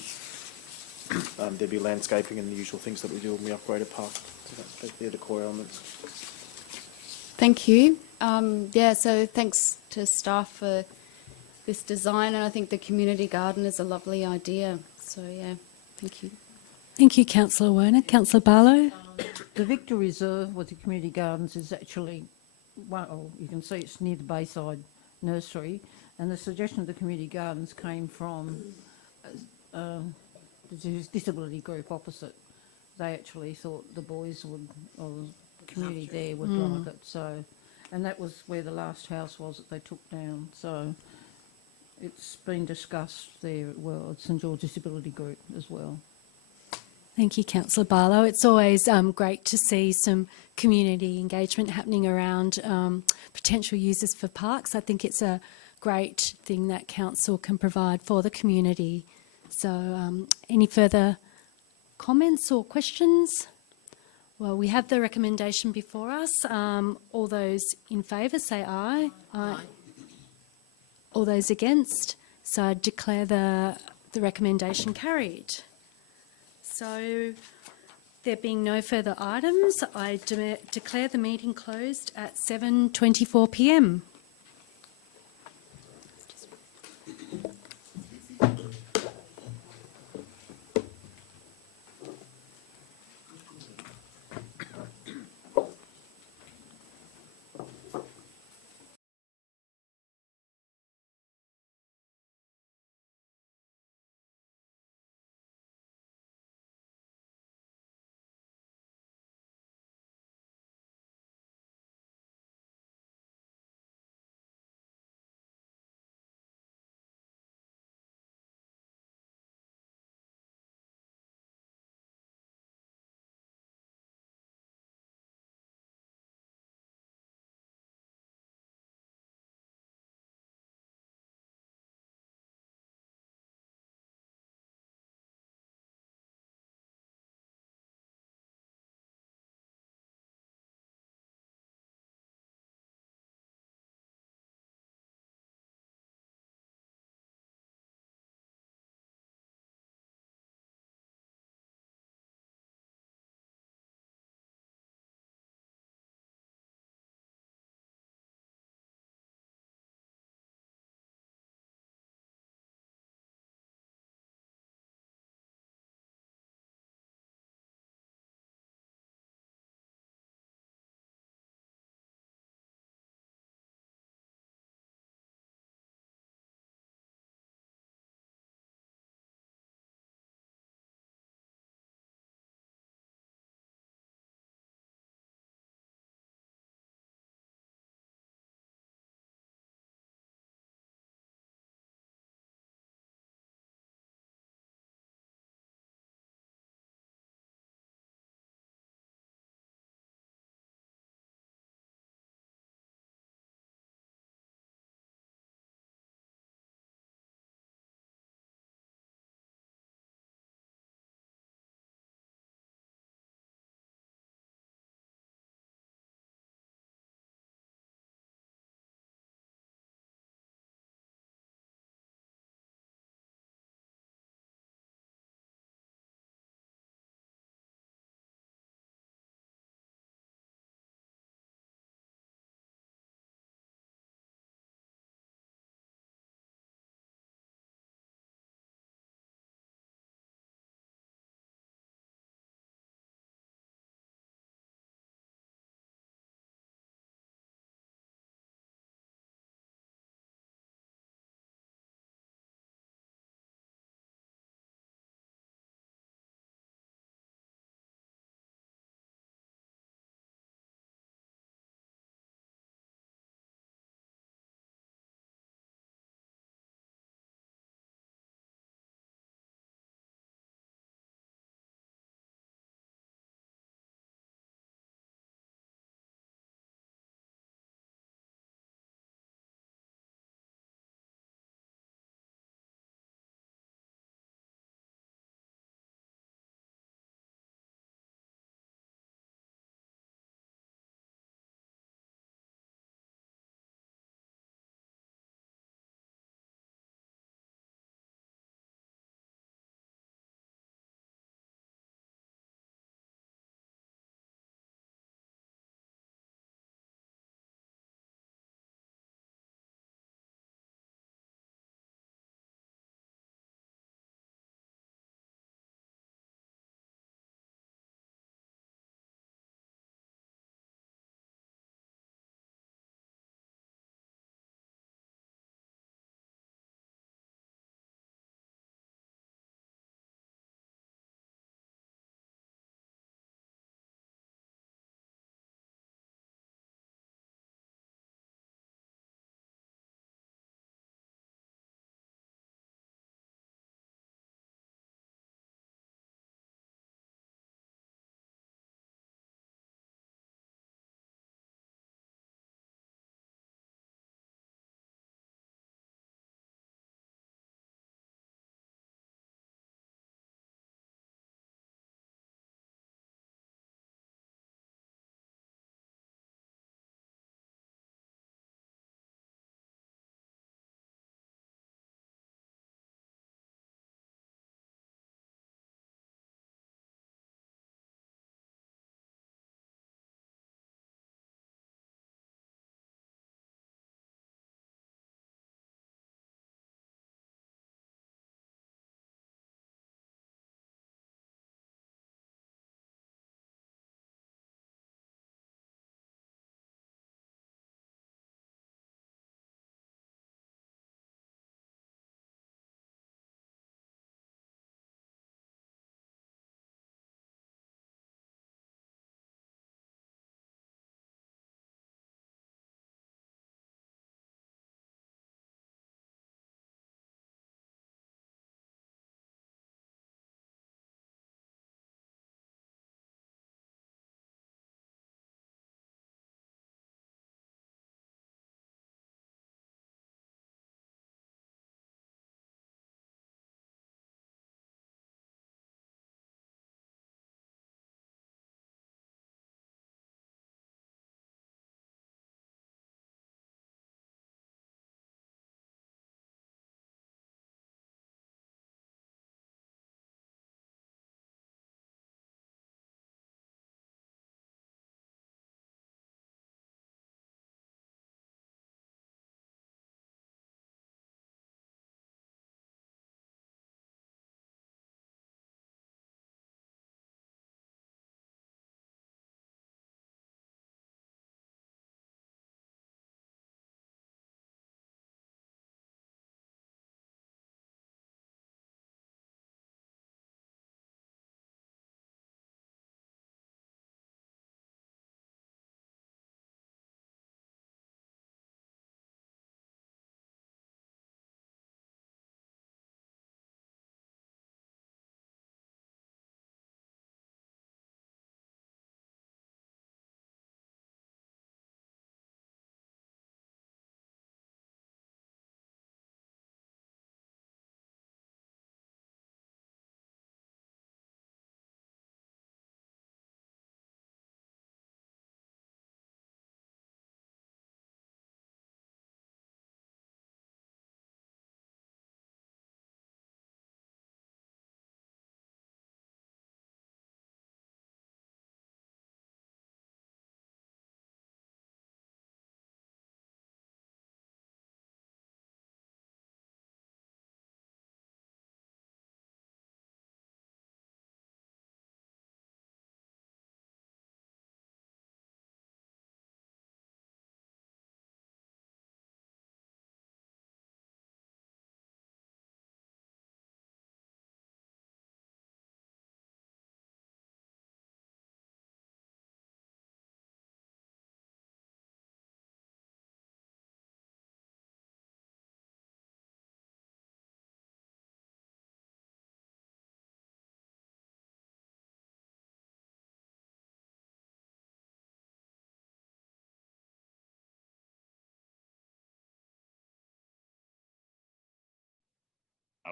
There'd be landscaping and the usual things that we do when we upgrade a park. So they're the core elements. Thank you. Yeah, so thanks to staff for this design, and I think the community garden is a lovely idea. So yeah, thank you. Thank you, Councillor Werner. Councillor Barlow? The Victor Reserve with the community gardens is actually, well, you can see it's near the Bayside Nursery, and the suggestion of the community gardens came from the disability group opposite. They actually thought the boys would, or the community there would like it. So, and that was where the last house was that they took down. So it's been discussed there. Well, it's St George Disability Group as well. Thank you, Councillor Barlow. It's always great to see some community engagement happening around potential users for parks. I think it's a great thing that council can provide for the community. So any further comments or questions? Well, we have the recommendation before us. All those in favour say aye. Aye. All those against? So I declare the recommendation carried. So there being no further items, I declare the meeting closed at 7:24 p.m.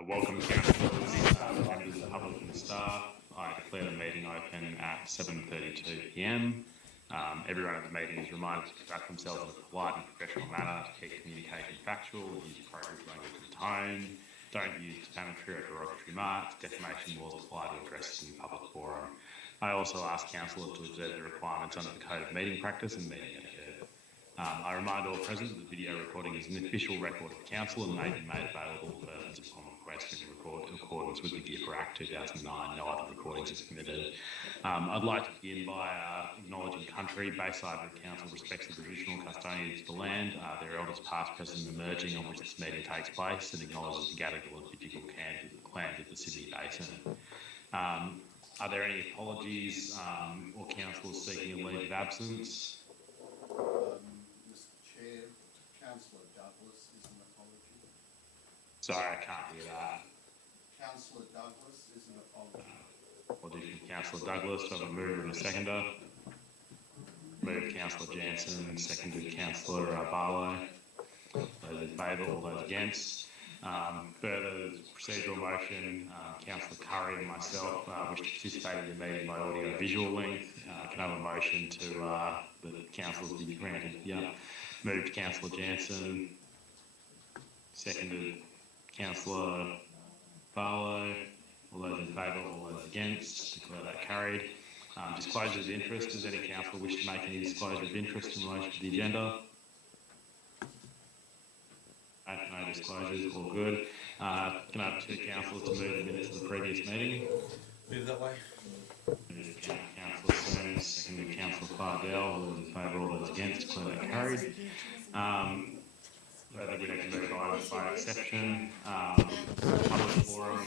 Welcome councillors, members of the public and staff. I declare the meeting open at 7:32 p.m. Everyone at the meeting is reminded to conduct themselves in a polite and professional manner, to keep communication factual, use appropriate language and tone, don't use defamatory or derogatory remarks, defamation laws apply to addresses in public forum. I also ask councillors to observe the requirements under the Code of Meeting Practice and Meeting Etiquette. I remind all present that the video recording is an official record of the council and may be made available to persons upon request in accordance with the GIPA Act 2009. No other recordings is permitted. I'd like to begin by acknowledging country. Bayside Council respects the traditional custodians of the land, their elders past, present and emerging on which this meeting takes place, and acknowledges the Gadigal and Bidjigal clans of the Sydney Basin. Are there any apologies or councillors seeking a leave of absence? Mr Chair, Councillor Douglas is an apology. Sorry, I can't hear that. Councillor Douglas is an apology. Apologies from Councillor Douglas. Do I have a mover and a seconder? Moved Councillor Jansen, seconded Councillor Barlow. Those in favour, all those against. Further procedural motion, Councillor Curry and myself wish to participate in the meeting by audio visual link. Can I have a motion to the councillors be granted? Yeah. Moved Councillor Jansen, seconded Councillor Barlow. All those in favour, all those against. Declare that carried. Disclosure of interest. Does any councillor wish to make any disclosure of interest in relation to the agenda? No disclosures, all good. Can I have two councillors to move the minutes of the previous meeting? Move that way. Councillor Sims, seconded Councillor Fardell. All those in favour, all those against. Declare that carried. I think we need to move items by exception. Public forum.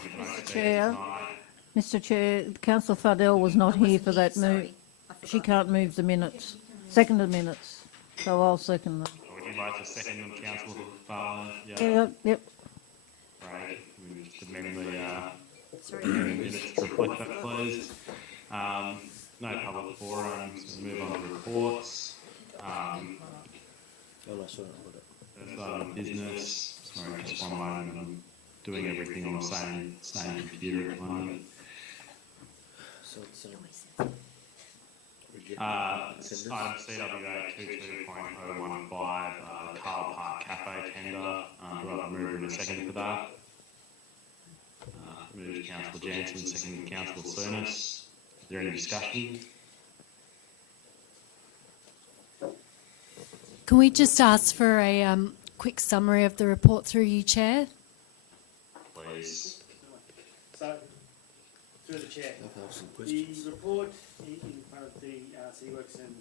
Chair. Mr Chair, Councillor Fardell was not here for that move. She can't move the minutes. Second the minutes. So I'll second them. Would you like to second them, Councillor Farland? Yep. Right, we just amend the minutes to reflect that, please. No public forums, we move on to reports. First item of business. Sorry, just one moment. I'm doing everything on the same computer at the moment. Item CWA 22.015, Carl Park Cafe tender. Do I have a mover and a second for that? Moved Councillor Jansen, seconded Councillor Sonis. Is there any discussion? Can we just ask for a quick summary of the report through you, Chair? Please. So, through the Chair, the report in front of the City Works and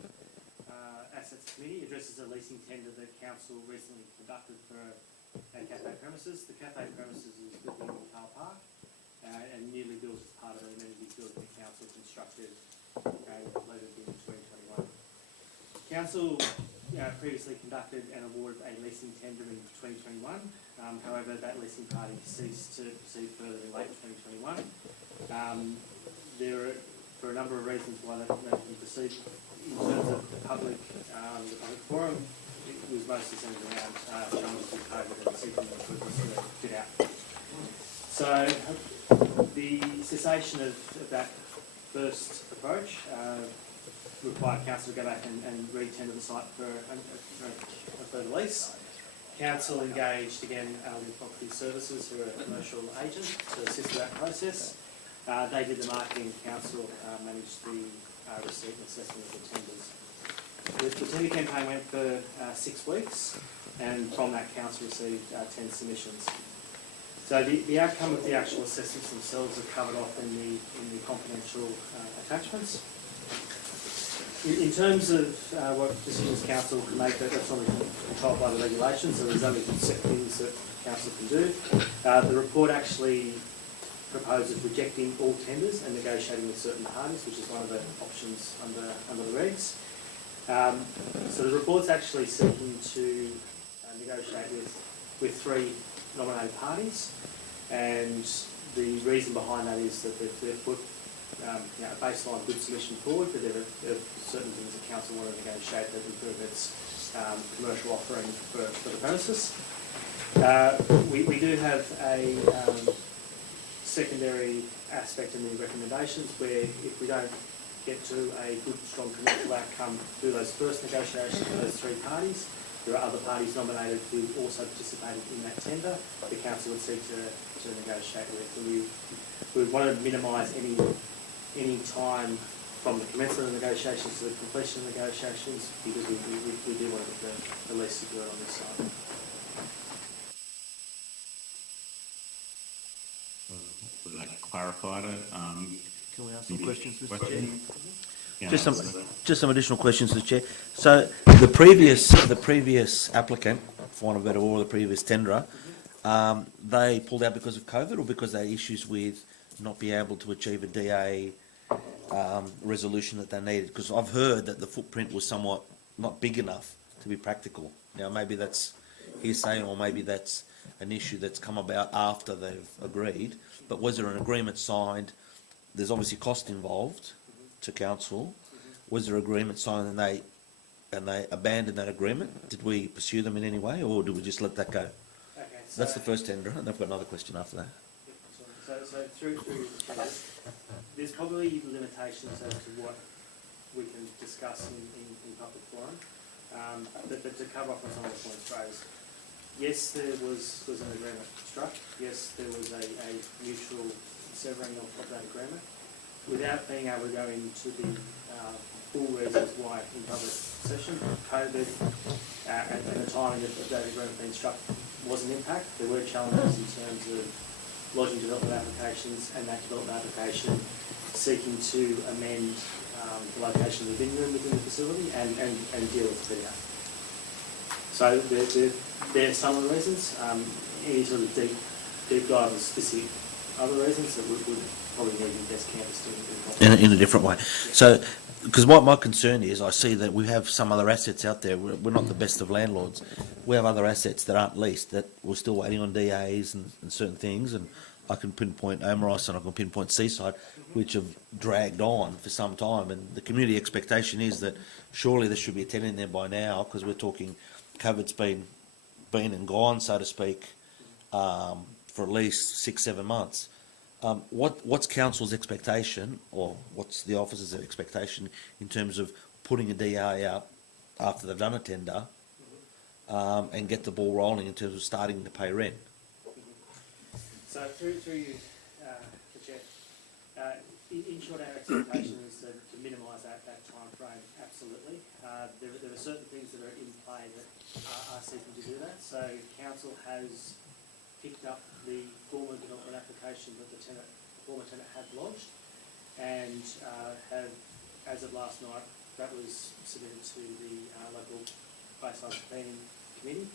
Assets Committee addresses a leasing tender that Council recently conducted for a cafe premises. The cafe premises is within Carl Park and newly built as part of an amenities building that Council constructed and completed in 2021. Council previously conducted and awarded a leasing tender in 2021. However, that leasing party ceased to proceed further in late 2021. There are, for a number of reasons why that didn't proceed. In terms of the public forum, it was mostly centred around challenges with COVID and seeking improvements to fit out. So the cessation of that first approach required Council to go back and re-tender the site for a further lease. Council engaged again with Property Services, who are a commercial agent, to assist with that process. They did the marketing. Council managed the receipt and assessment of the tenders. The tender campaign went for 6 weeks, and from that Council received 10 submissions. So the outcome of the actual assessments themselves are covered off in the confidential attachments. In terms of what decisions Council can make, that's only controlled by the regulations, so there's only set things that Council can do. The report actually proposes rejecting all tenders and negotiating with certain parties, which is one of the options under the regs. So the report's actually seeking to negotiate with 3 nominated parties, and the reason behind that is that they've put a baseline good submission forward, but there are certain things that Council want to negotiate that improve its commercial offering for the premises. We do have a secondary aspect in the recommendations where if we don't get to a good, strong commercial outcome through those first negotiations with those three parties, there are other parties nominated who also participated in that tender, the council would seek to negotiate with. We want to minimise any time from the commencement of negotiations to the completion of negotiations, because we do want to get the least secure on this side. Would that clarify it? Can we ask some questions, Mr. Chair? Question? Yeah, Just some additional questions, Mr. Chair. So the previous applicant, for want of a better word, the previous tenderer, they pulled out because of COVID, or because they had issues with not being able to achieve a DA resolution that they needed? Because I've heard that the footprint was somewhat not big enough to be practical. Now, maybe that's hearsay, or maybe that's an issue that's come about after they've agreed. But was there an agreement signed? There's obviously cost involved to council. Was there agreement signed and they abandoned that agreement? Did we pursue them in any way, or did we just let that go? Okay, so That's the first tender, and I've got another question after that. So through there's probably limitations as to what we can discuss in public forum. But to cover off on some of the points raised, yes, there was an agreement struck. Yes, there was a mutual severing of that agreement. Without being able to go into the full reasons why in public session, COVID and the timing of that agreement being struck was an impact. There were challenges in terms of lodging development applications, and that development application seeking to amend the location of the bin room within the facility and deal with fit out. So there are some of the reasons. Any sort of deep dive of specific other reasons that would probably need the best campus to In a different way. So, because my concern is, I see that we have some other assets out there. We're not the best of landlords. We have other assets that aren't leased, that we're still waiting on DAs and certain things. And I can pinpoint Omeros and I can pinpoint Seaside, which have dragged on for some time. And the community expectation is that surely there should be a tenant in there by now, because we're talking COVID's been and gone, so to speak, for at least 6-7 months. What's council's expectation, or what's the officer's expectation in terms of putting a DA out after they've done a tender and get the ball rolling in terms of starting to pay rent? So through you, the Chair, in short, our expectation is to minimise that time frame, absolutely. There are certain things that are in play that are seeking to do that. So council has picked up the former development application that the former tenant had lodged, and have, as of last night, that was submitted to the local baseline planning committee.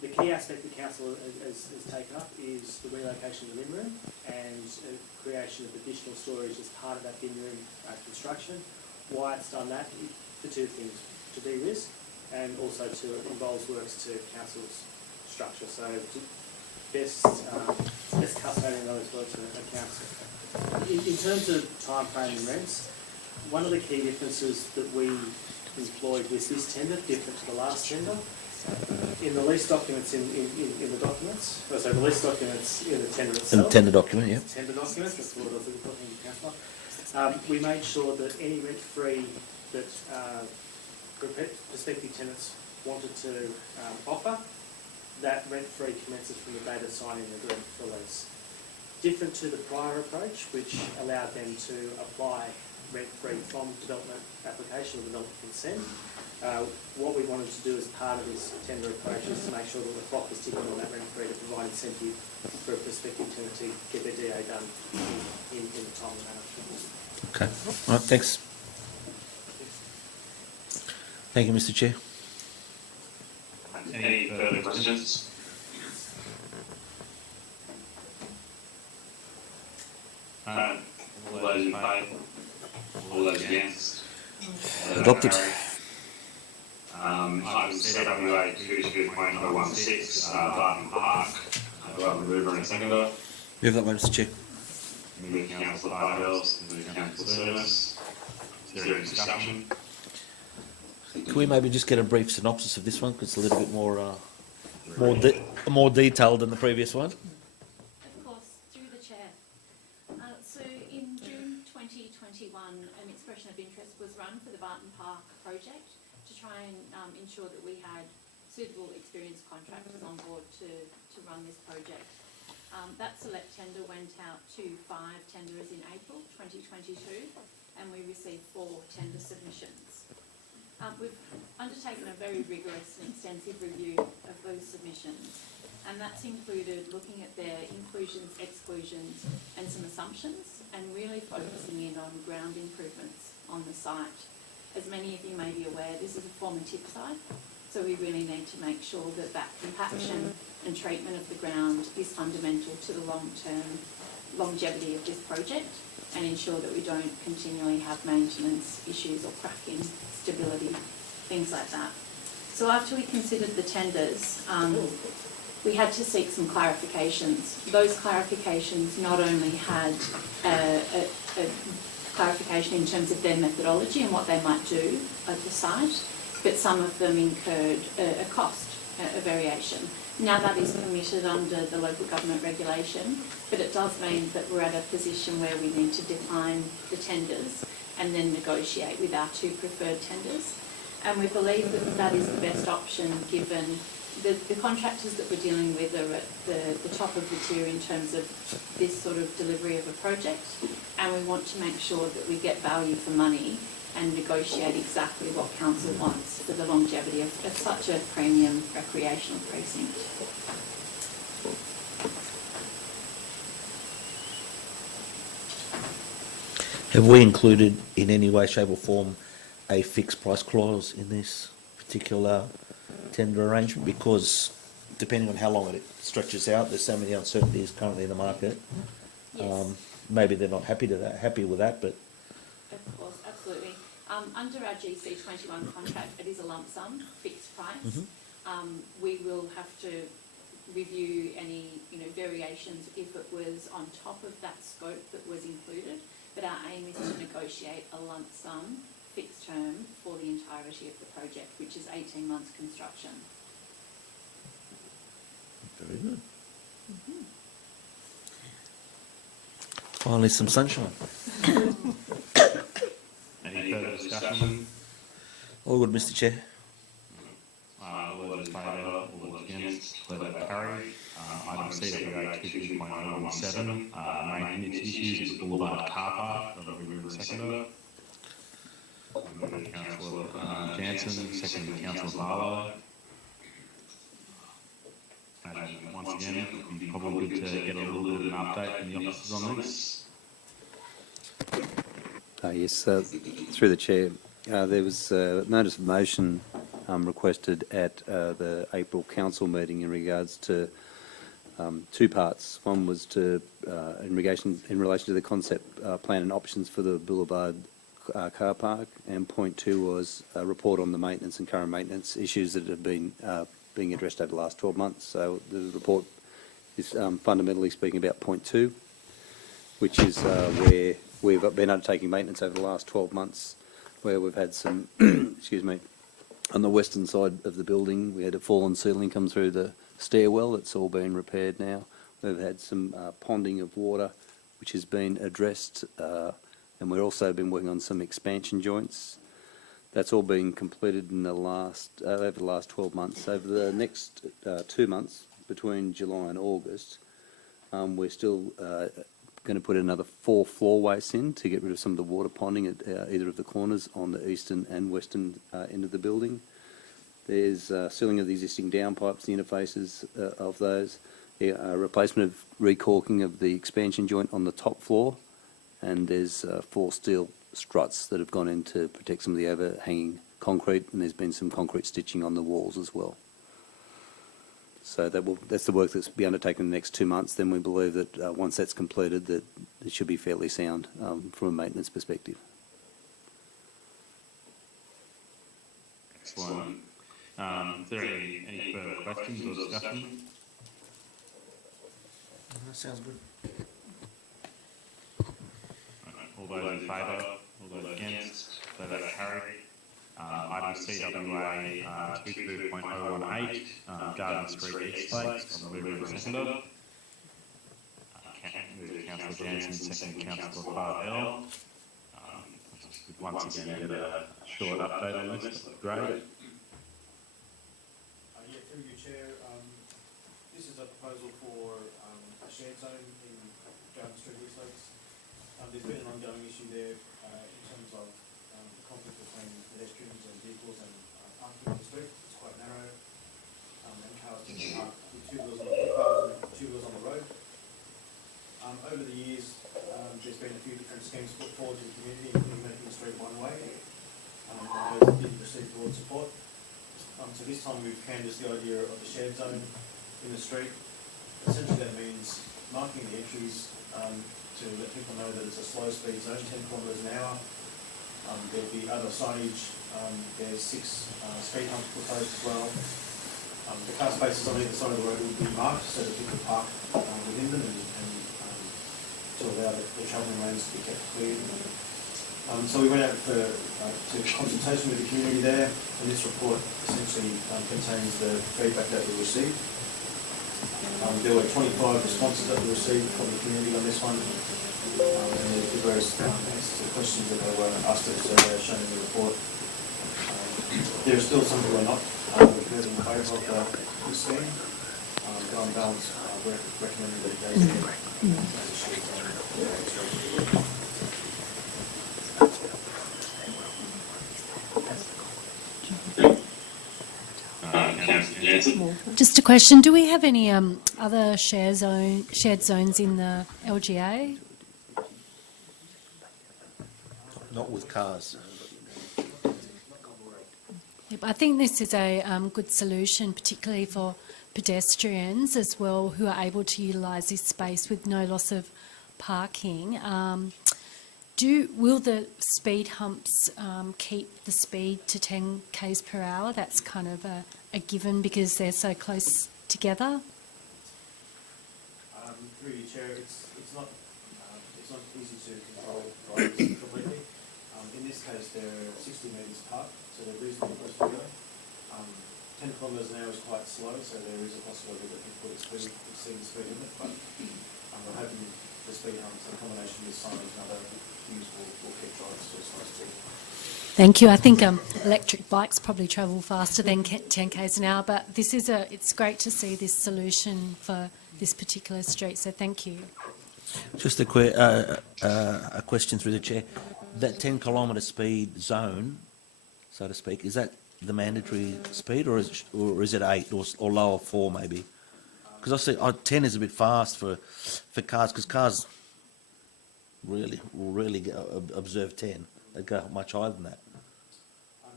The key aspect the council has taken up is the relocation of the bin room and creation of additional storage as part of that bin room construction. Why it's done that? For two things: to de-risk, and also to involves works to council's structure. So best custodian of those works at council. In terms of time frame and rents, one of the key differences that we employed with this tender, different to the last tender, in the lease documents in the documents, so the lease documents in the tender itself. In the tender document, yeah. Tender documents, that's what I was talking to councillor. We made sure that any rent-free that prospective tenants wanted to offer, that rent-free commences from the date of signing the agreement for lease. Different to the prior approach, which allowed them to apply rent-free from development application or development consent. What we wanted to do as part of this tender approach is to make sure that the clock was ticking on that rent-free to provide incentive for a prospective tenant to get their DA done in a timely manner. Okay. All right, thanks. Thank you, Mr. Chair. Any further questions? All those in favour? All those against? Adopted. Item CWA 22.016, Barton Park. Do I have a mover and a seconder? Move that way, Mr. Chair. Move Councillor Bartels, move Councillor Service. Is there any discussion? Can we maybe just get a brief synopsis of this one, because it's a little bit more detailed than the previous one? Of course, through the chair. So in June 2021, an expression of interest was run for the Barton Park project to try and ensure that we had suitable experienced contractors on board to run this project. That select tender went out to 5 tenderers in April 2022, and we received 4 tender submissions. We've undertaken a very rigorous and extensive review of those submissions, and that's included looking at their inclusions, exclusions, and some assumptions, and really focusing in on ground improvements on the site. As many of you may be aware, this is a former tip site, so we really need to make sure that that compaction and treatment of the ground is fundamental to the long-term longevity of this project, and ensure that we don't continually have maintenance issues or cracking, stability, things like that. So after we considered the tenders, we had to seek some clarifications. Those clarifications not only had a clarification in terms of their methodology and what they might do at the site, but some of them incurred a cost, a variation. Now that is permitted under the local government regulation, but it does mean that we're at a position where we need to decline the tenders and then negotiate with our 2 preferred tenders. And we believe that that is the best option, given the contractors that we're dealing with are at the top of the tier in terms of this sort of delivery of a project, and we want to make sure that we get value for money and negotiate exactly what council wants for the longevity of such a premium recreational precinct. Have we included in any way, shape or form a fixed price clause in this particular tender arrangement? Because depending on how long it stretches out, there's so many uncertainties currently in the market. Yes. Maybe they're not happy with that, but... Of course, absolutely. Under our GC21 contract, it is a lump sum, fixed price. We will have to review any variations if it was on top of that scope that was included, but our aim is to negotiate a lump sum fixed term for the entirety of the project, which is 18 months construction. Very good. Finally, some sunshine. Any further discussion? All good, Mr. Chair. All those in favour, all those against, declare that carried. Item CWA 22.017, maintenance issues at the Boulevard car park. I'll read in a second. Councillor Jansen, second Councillor Barlow. Once again, it would be probably good to get a little bit of an update from the officers on this. Yes, through the chair, there was a notice of motion requested at the April council meeting in regards to 2 parts. One was to in relation to the concept plan and options for the Boulevard car park, and point 2 was a report on the maintenance and current maintenance issues that have been being addressed over the last 12 months. So the report is fundamentally speaking about point 2, which is where we've been undertaking maintenance over the last 12 months, where we've had some, excuse me, on the western side of the building, we had a fallen ceiling come through the stairwell. It's all been repaired now. We've had some ponding of water, which has been addressed, and we've also been working on some expansion joints. That's all been completed in the last over the last 12 months. Over the next 2 months, between July and August, we're still going to put another 4 floorways in to get rid of some of the water ponding at either of the corners on the eastern and western end of the building. There's sealing of the existing downpipes, the interfaces of those, replacement of recorking of the expansion joint on the top floor, and there's 4 steel struts that have gone in to protect some of the overhanging concrete, and there's been some concrete stitching on the walls as well. So that's the work that's to be undertaken in the next 2 months. Then we believe that once that's completed, that it should be fairly sound from a maintenance perspective. Excellent. Is there any further questions or discussion? That sounds good. All those in favour, all those against, declare that carried. Item CWA 22.018, Garden Street East Lakes, on the mover and seconder. Move Councillor Jansen, second Councillor Bardell. Once again get a short update on this, that'd be great. Yeah, through your chair, this is a proposal for a shared zone in Garden Street, East Lakes. There's been an ongoing issue there in terms of the conflict between pedestrians and vehicles and parking on the street. It's quite narrow, and cars can park with two wheels on the footpath and two wheels on the road. Over the years, there's been a few different schemes put forward to the community, including making the street one way. Those didn't receive broad support. So this time we've canvassed the idea of the shared zone in the street. Essentially that means marking the entries to let people know that it's a slow speed zone, 10 kilometres an hour. There'll be other signage. There's 6 speed humps proposed as well. The car spaces on either side of the road will be marked so that people park within them and to allow the travelling lanes to be kept clear. So we went out to consultation with the community there, and this report essentially contains the feedback that we received. There were 25 responses that we received from the community on this one, and the various answers to questions that they were asked in the survey are shown in the report. There are still some who are not heard in favour of the scheme, but on balance, we're recommending that it goes ahead as a shared zone. Just a question, do we have any other shared zones in the LGA? Not with cars. Yep, I think this is a good solution, particularly for pedestrians as well, who are able to utilise this space with no loss of parking. Will the speed humps keep the speed to 10 k's per hour? That's kind of a given because they're so close together. Through your chair, it's not easy to control drivers completely. In this case, they're 60 metres apart, so they're reasonably close together. 10 kilometres an hour is quite slow, so there is a possibility that people would exceed the speed limit, but we're hoping the speed humps in combination with signage and other cues will keep drivers to a slow speed. Thank you. I think electric bikes probably travel faster than 10 k's an hour, but it's great to see this solution for this particular street, so thank you. Just a question through the chair. That 10 kilometre speed zone, so to speak, is that the mandatory speed, or is it 8 or lower 4 maybe? Because I see 10 is a bit fast for cars, because cars will really observe 10. They go much higher than that.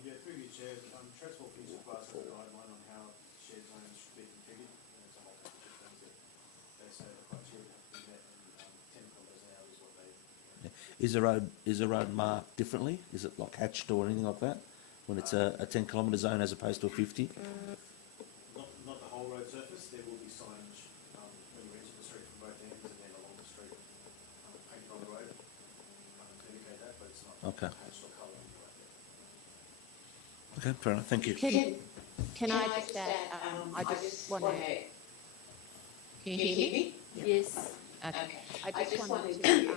Yeah, through your chair, Transport for New South Wales has a guideline on how shared zones should be configured, and it's a whole bunch of things that they say the criteria have to be met, and 10 kilometres an hour is what they. Yeah. Is the road marked differently? Is it like hatched or anything like that? When it's a 10 kilometre zone as opposed to a 50? Not the whole road surface. There will be signage when you enter the street from both ends and then along the street painted on the road to indicate that, but it's not Okay. hatched or coloured like that. Okay, fair enough. Thank you. Can I just add, I just want to, can you hear me? Yes. Okay. I just wanted to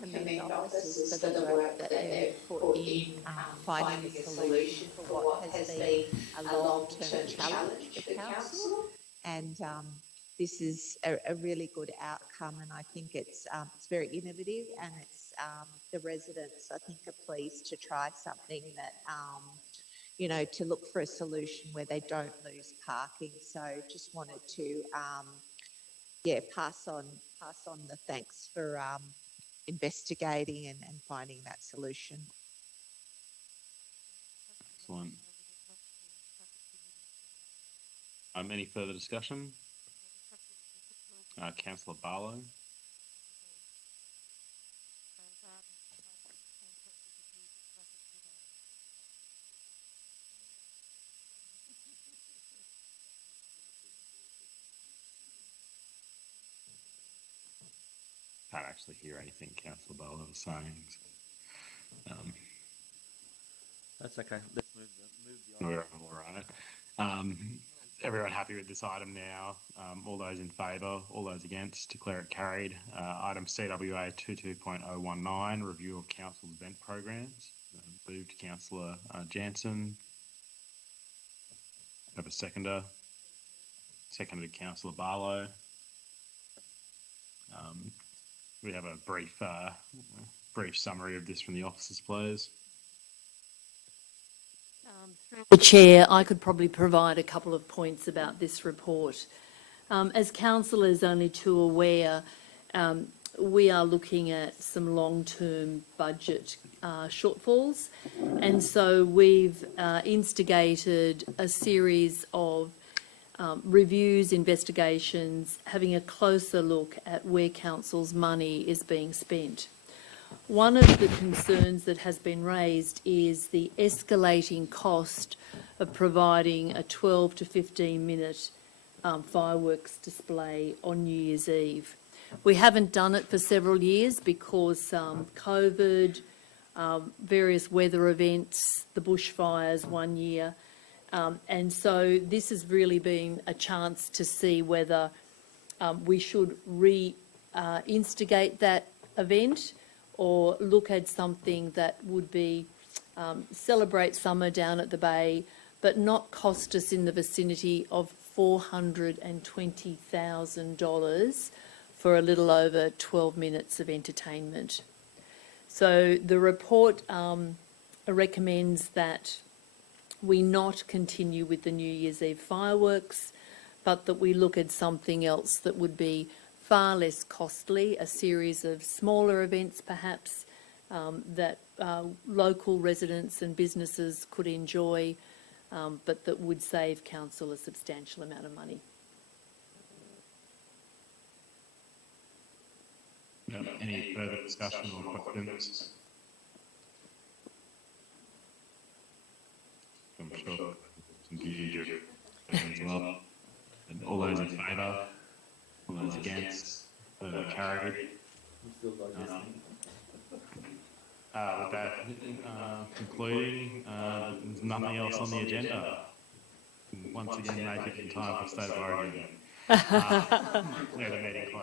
commend the officers for the work that they've put in finding a solution for what has been a long-term challenge for council. And this is a really good outcome, and I think it's very innovative, and it's the residents, I think, are pleased to try something that to look for a solution where they don't lose parking. So just wanted to pass on the thanks for investigating and finding that solution. Excellent. Any further discussion? Councillor Barlow. Can't actually hear anything Councillor Barlow was saying. That's okay. Let's move We're all right. Everyone happy with this item now? All those in favour, all those against, declare it carried. Item CWA 22.019, review of council's event programs. Moved Councillor Jansen. Have a seconder. Seconded Councillor Barlow. We have a brief summary of this from the officers, please. Through the Chair, I could probably provide a couple of points about this report. As councillors only too aware, we are looking at some long-term budget shortfalls, and so we've instigated a series of reviews, investigations, having a closer look at where council's money is being spent. One of the concerns that has been raised is the escalating cost of providing a 12 to 15 minute fireworks display on New Year's Eve. We haven't done it for several years because COVID, various weather events, the bushfires one year, and so this has really been a chance to see whether we should reinstigate that event or look at something that would be celebrate summer down at the bay, but not cost us in the vicinity of $420,000 for a little over 12 minutes of entertainment. So the report recommends that we not continue with the New Year's Eve fireworks, but that we look at something else that would be far less costly, a series of smaller events perhaps that local residents and businesses could enjoy, but that would save council a substantial amount of money. Any further discussion or questions? I'm sure some views as well. And all those in favour? All those against? Carried. With that concluding, there's nothing else on the agenda. Once again, make it in time for State of Origin. Declare the meeting closed.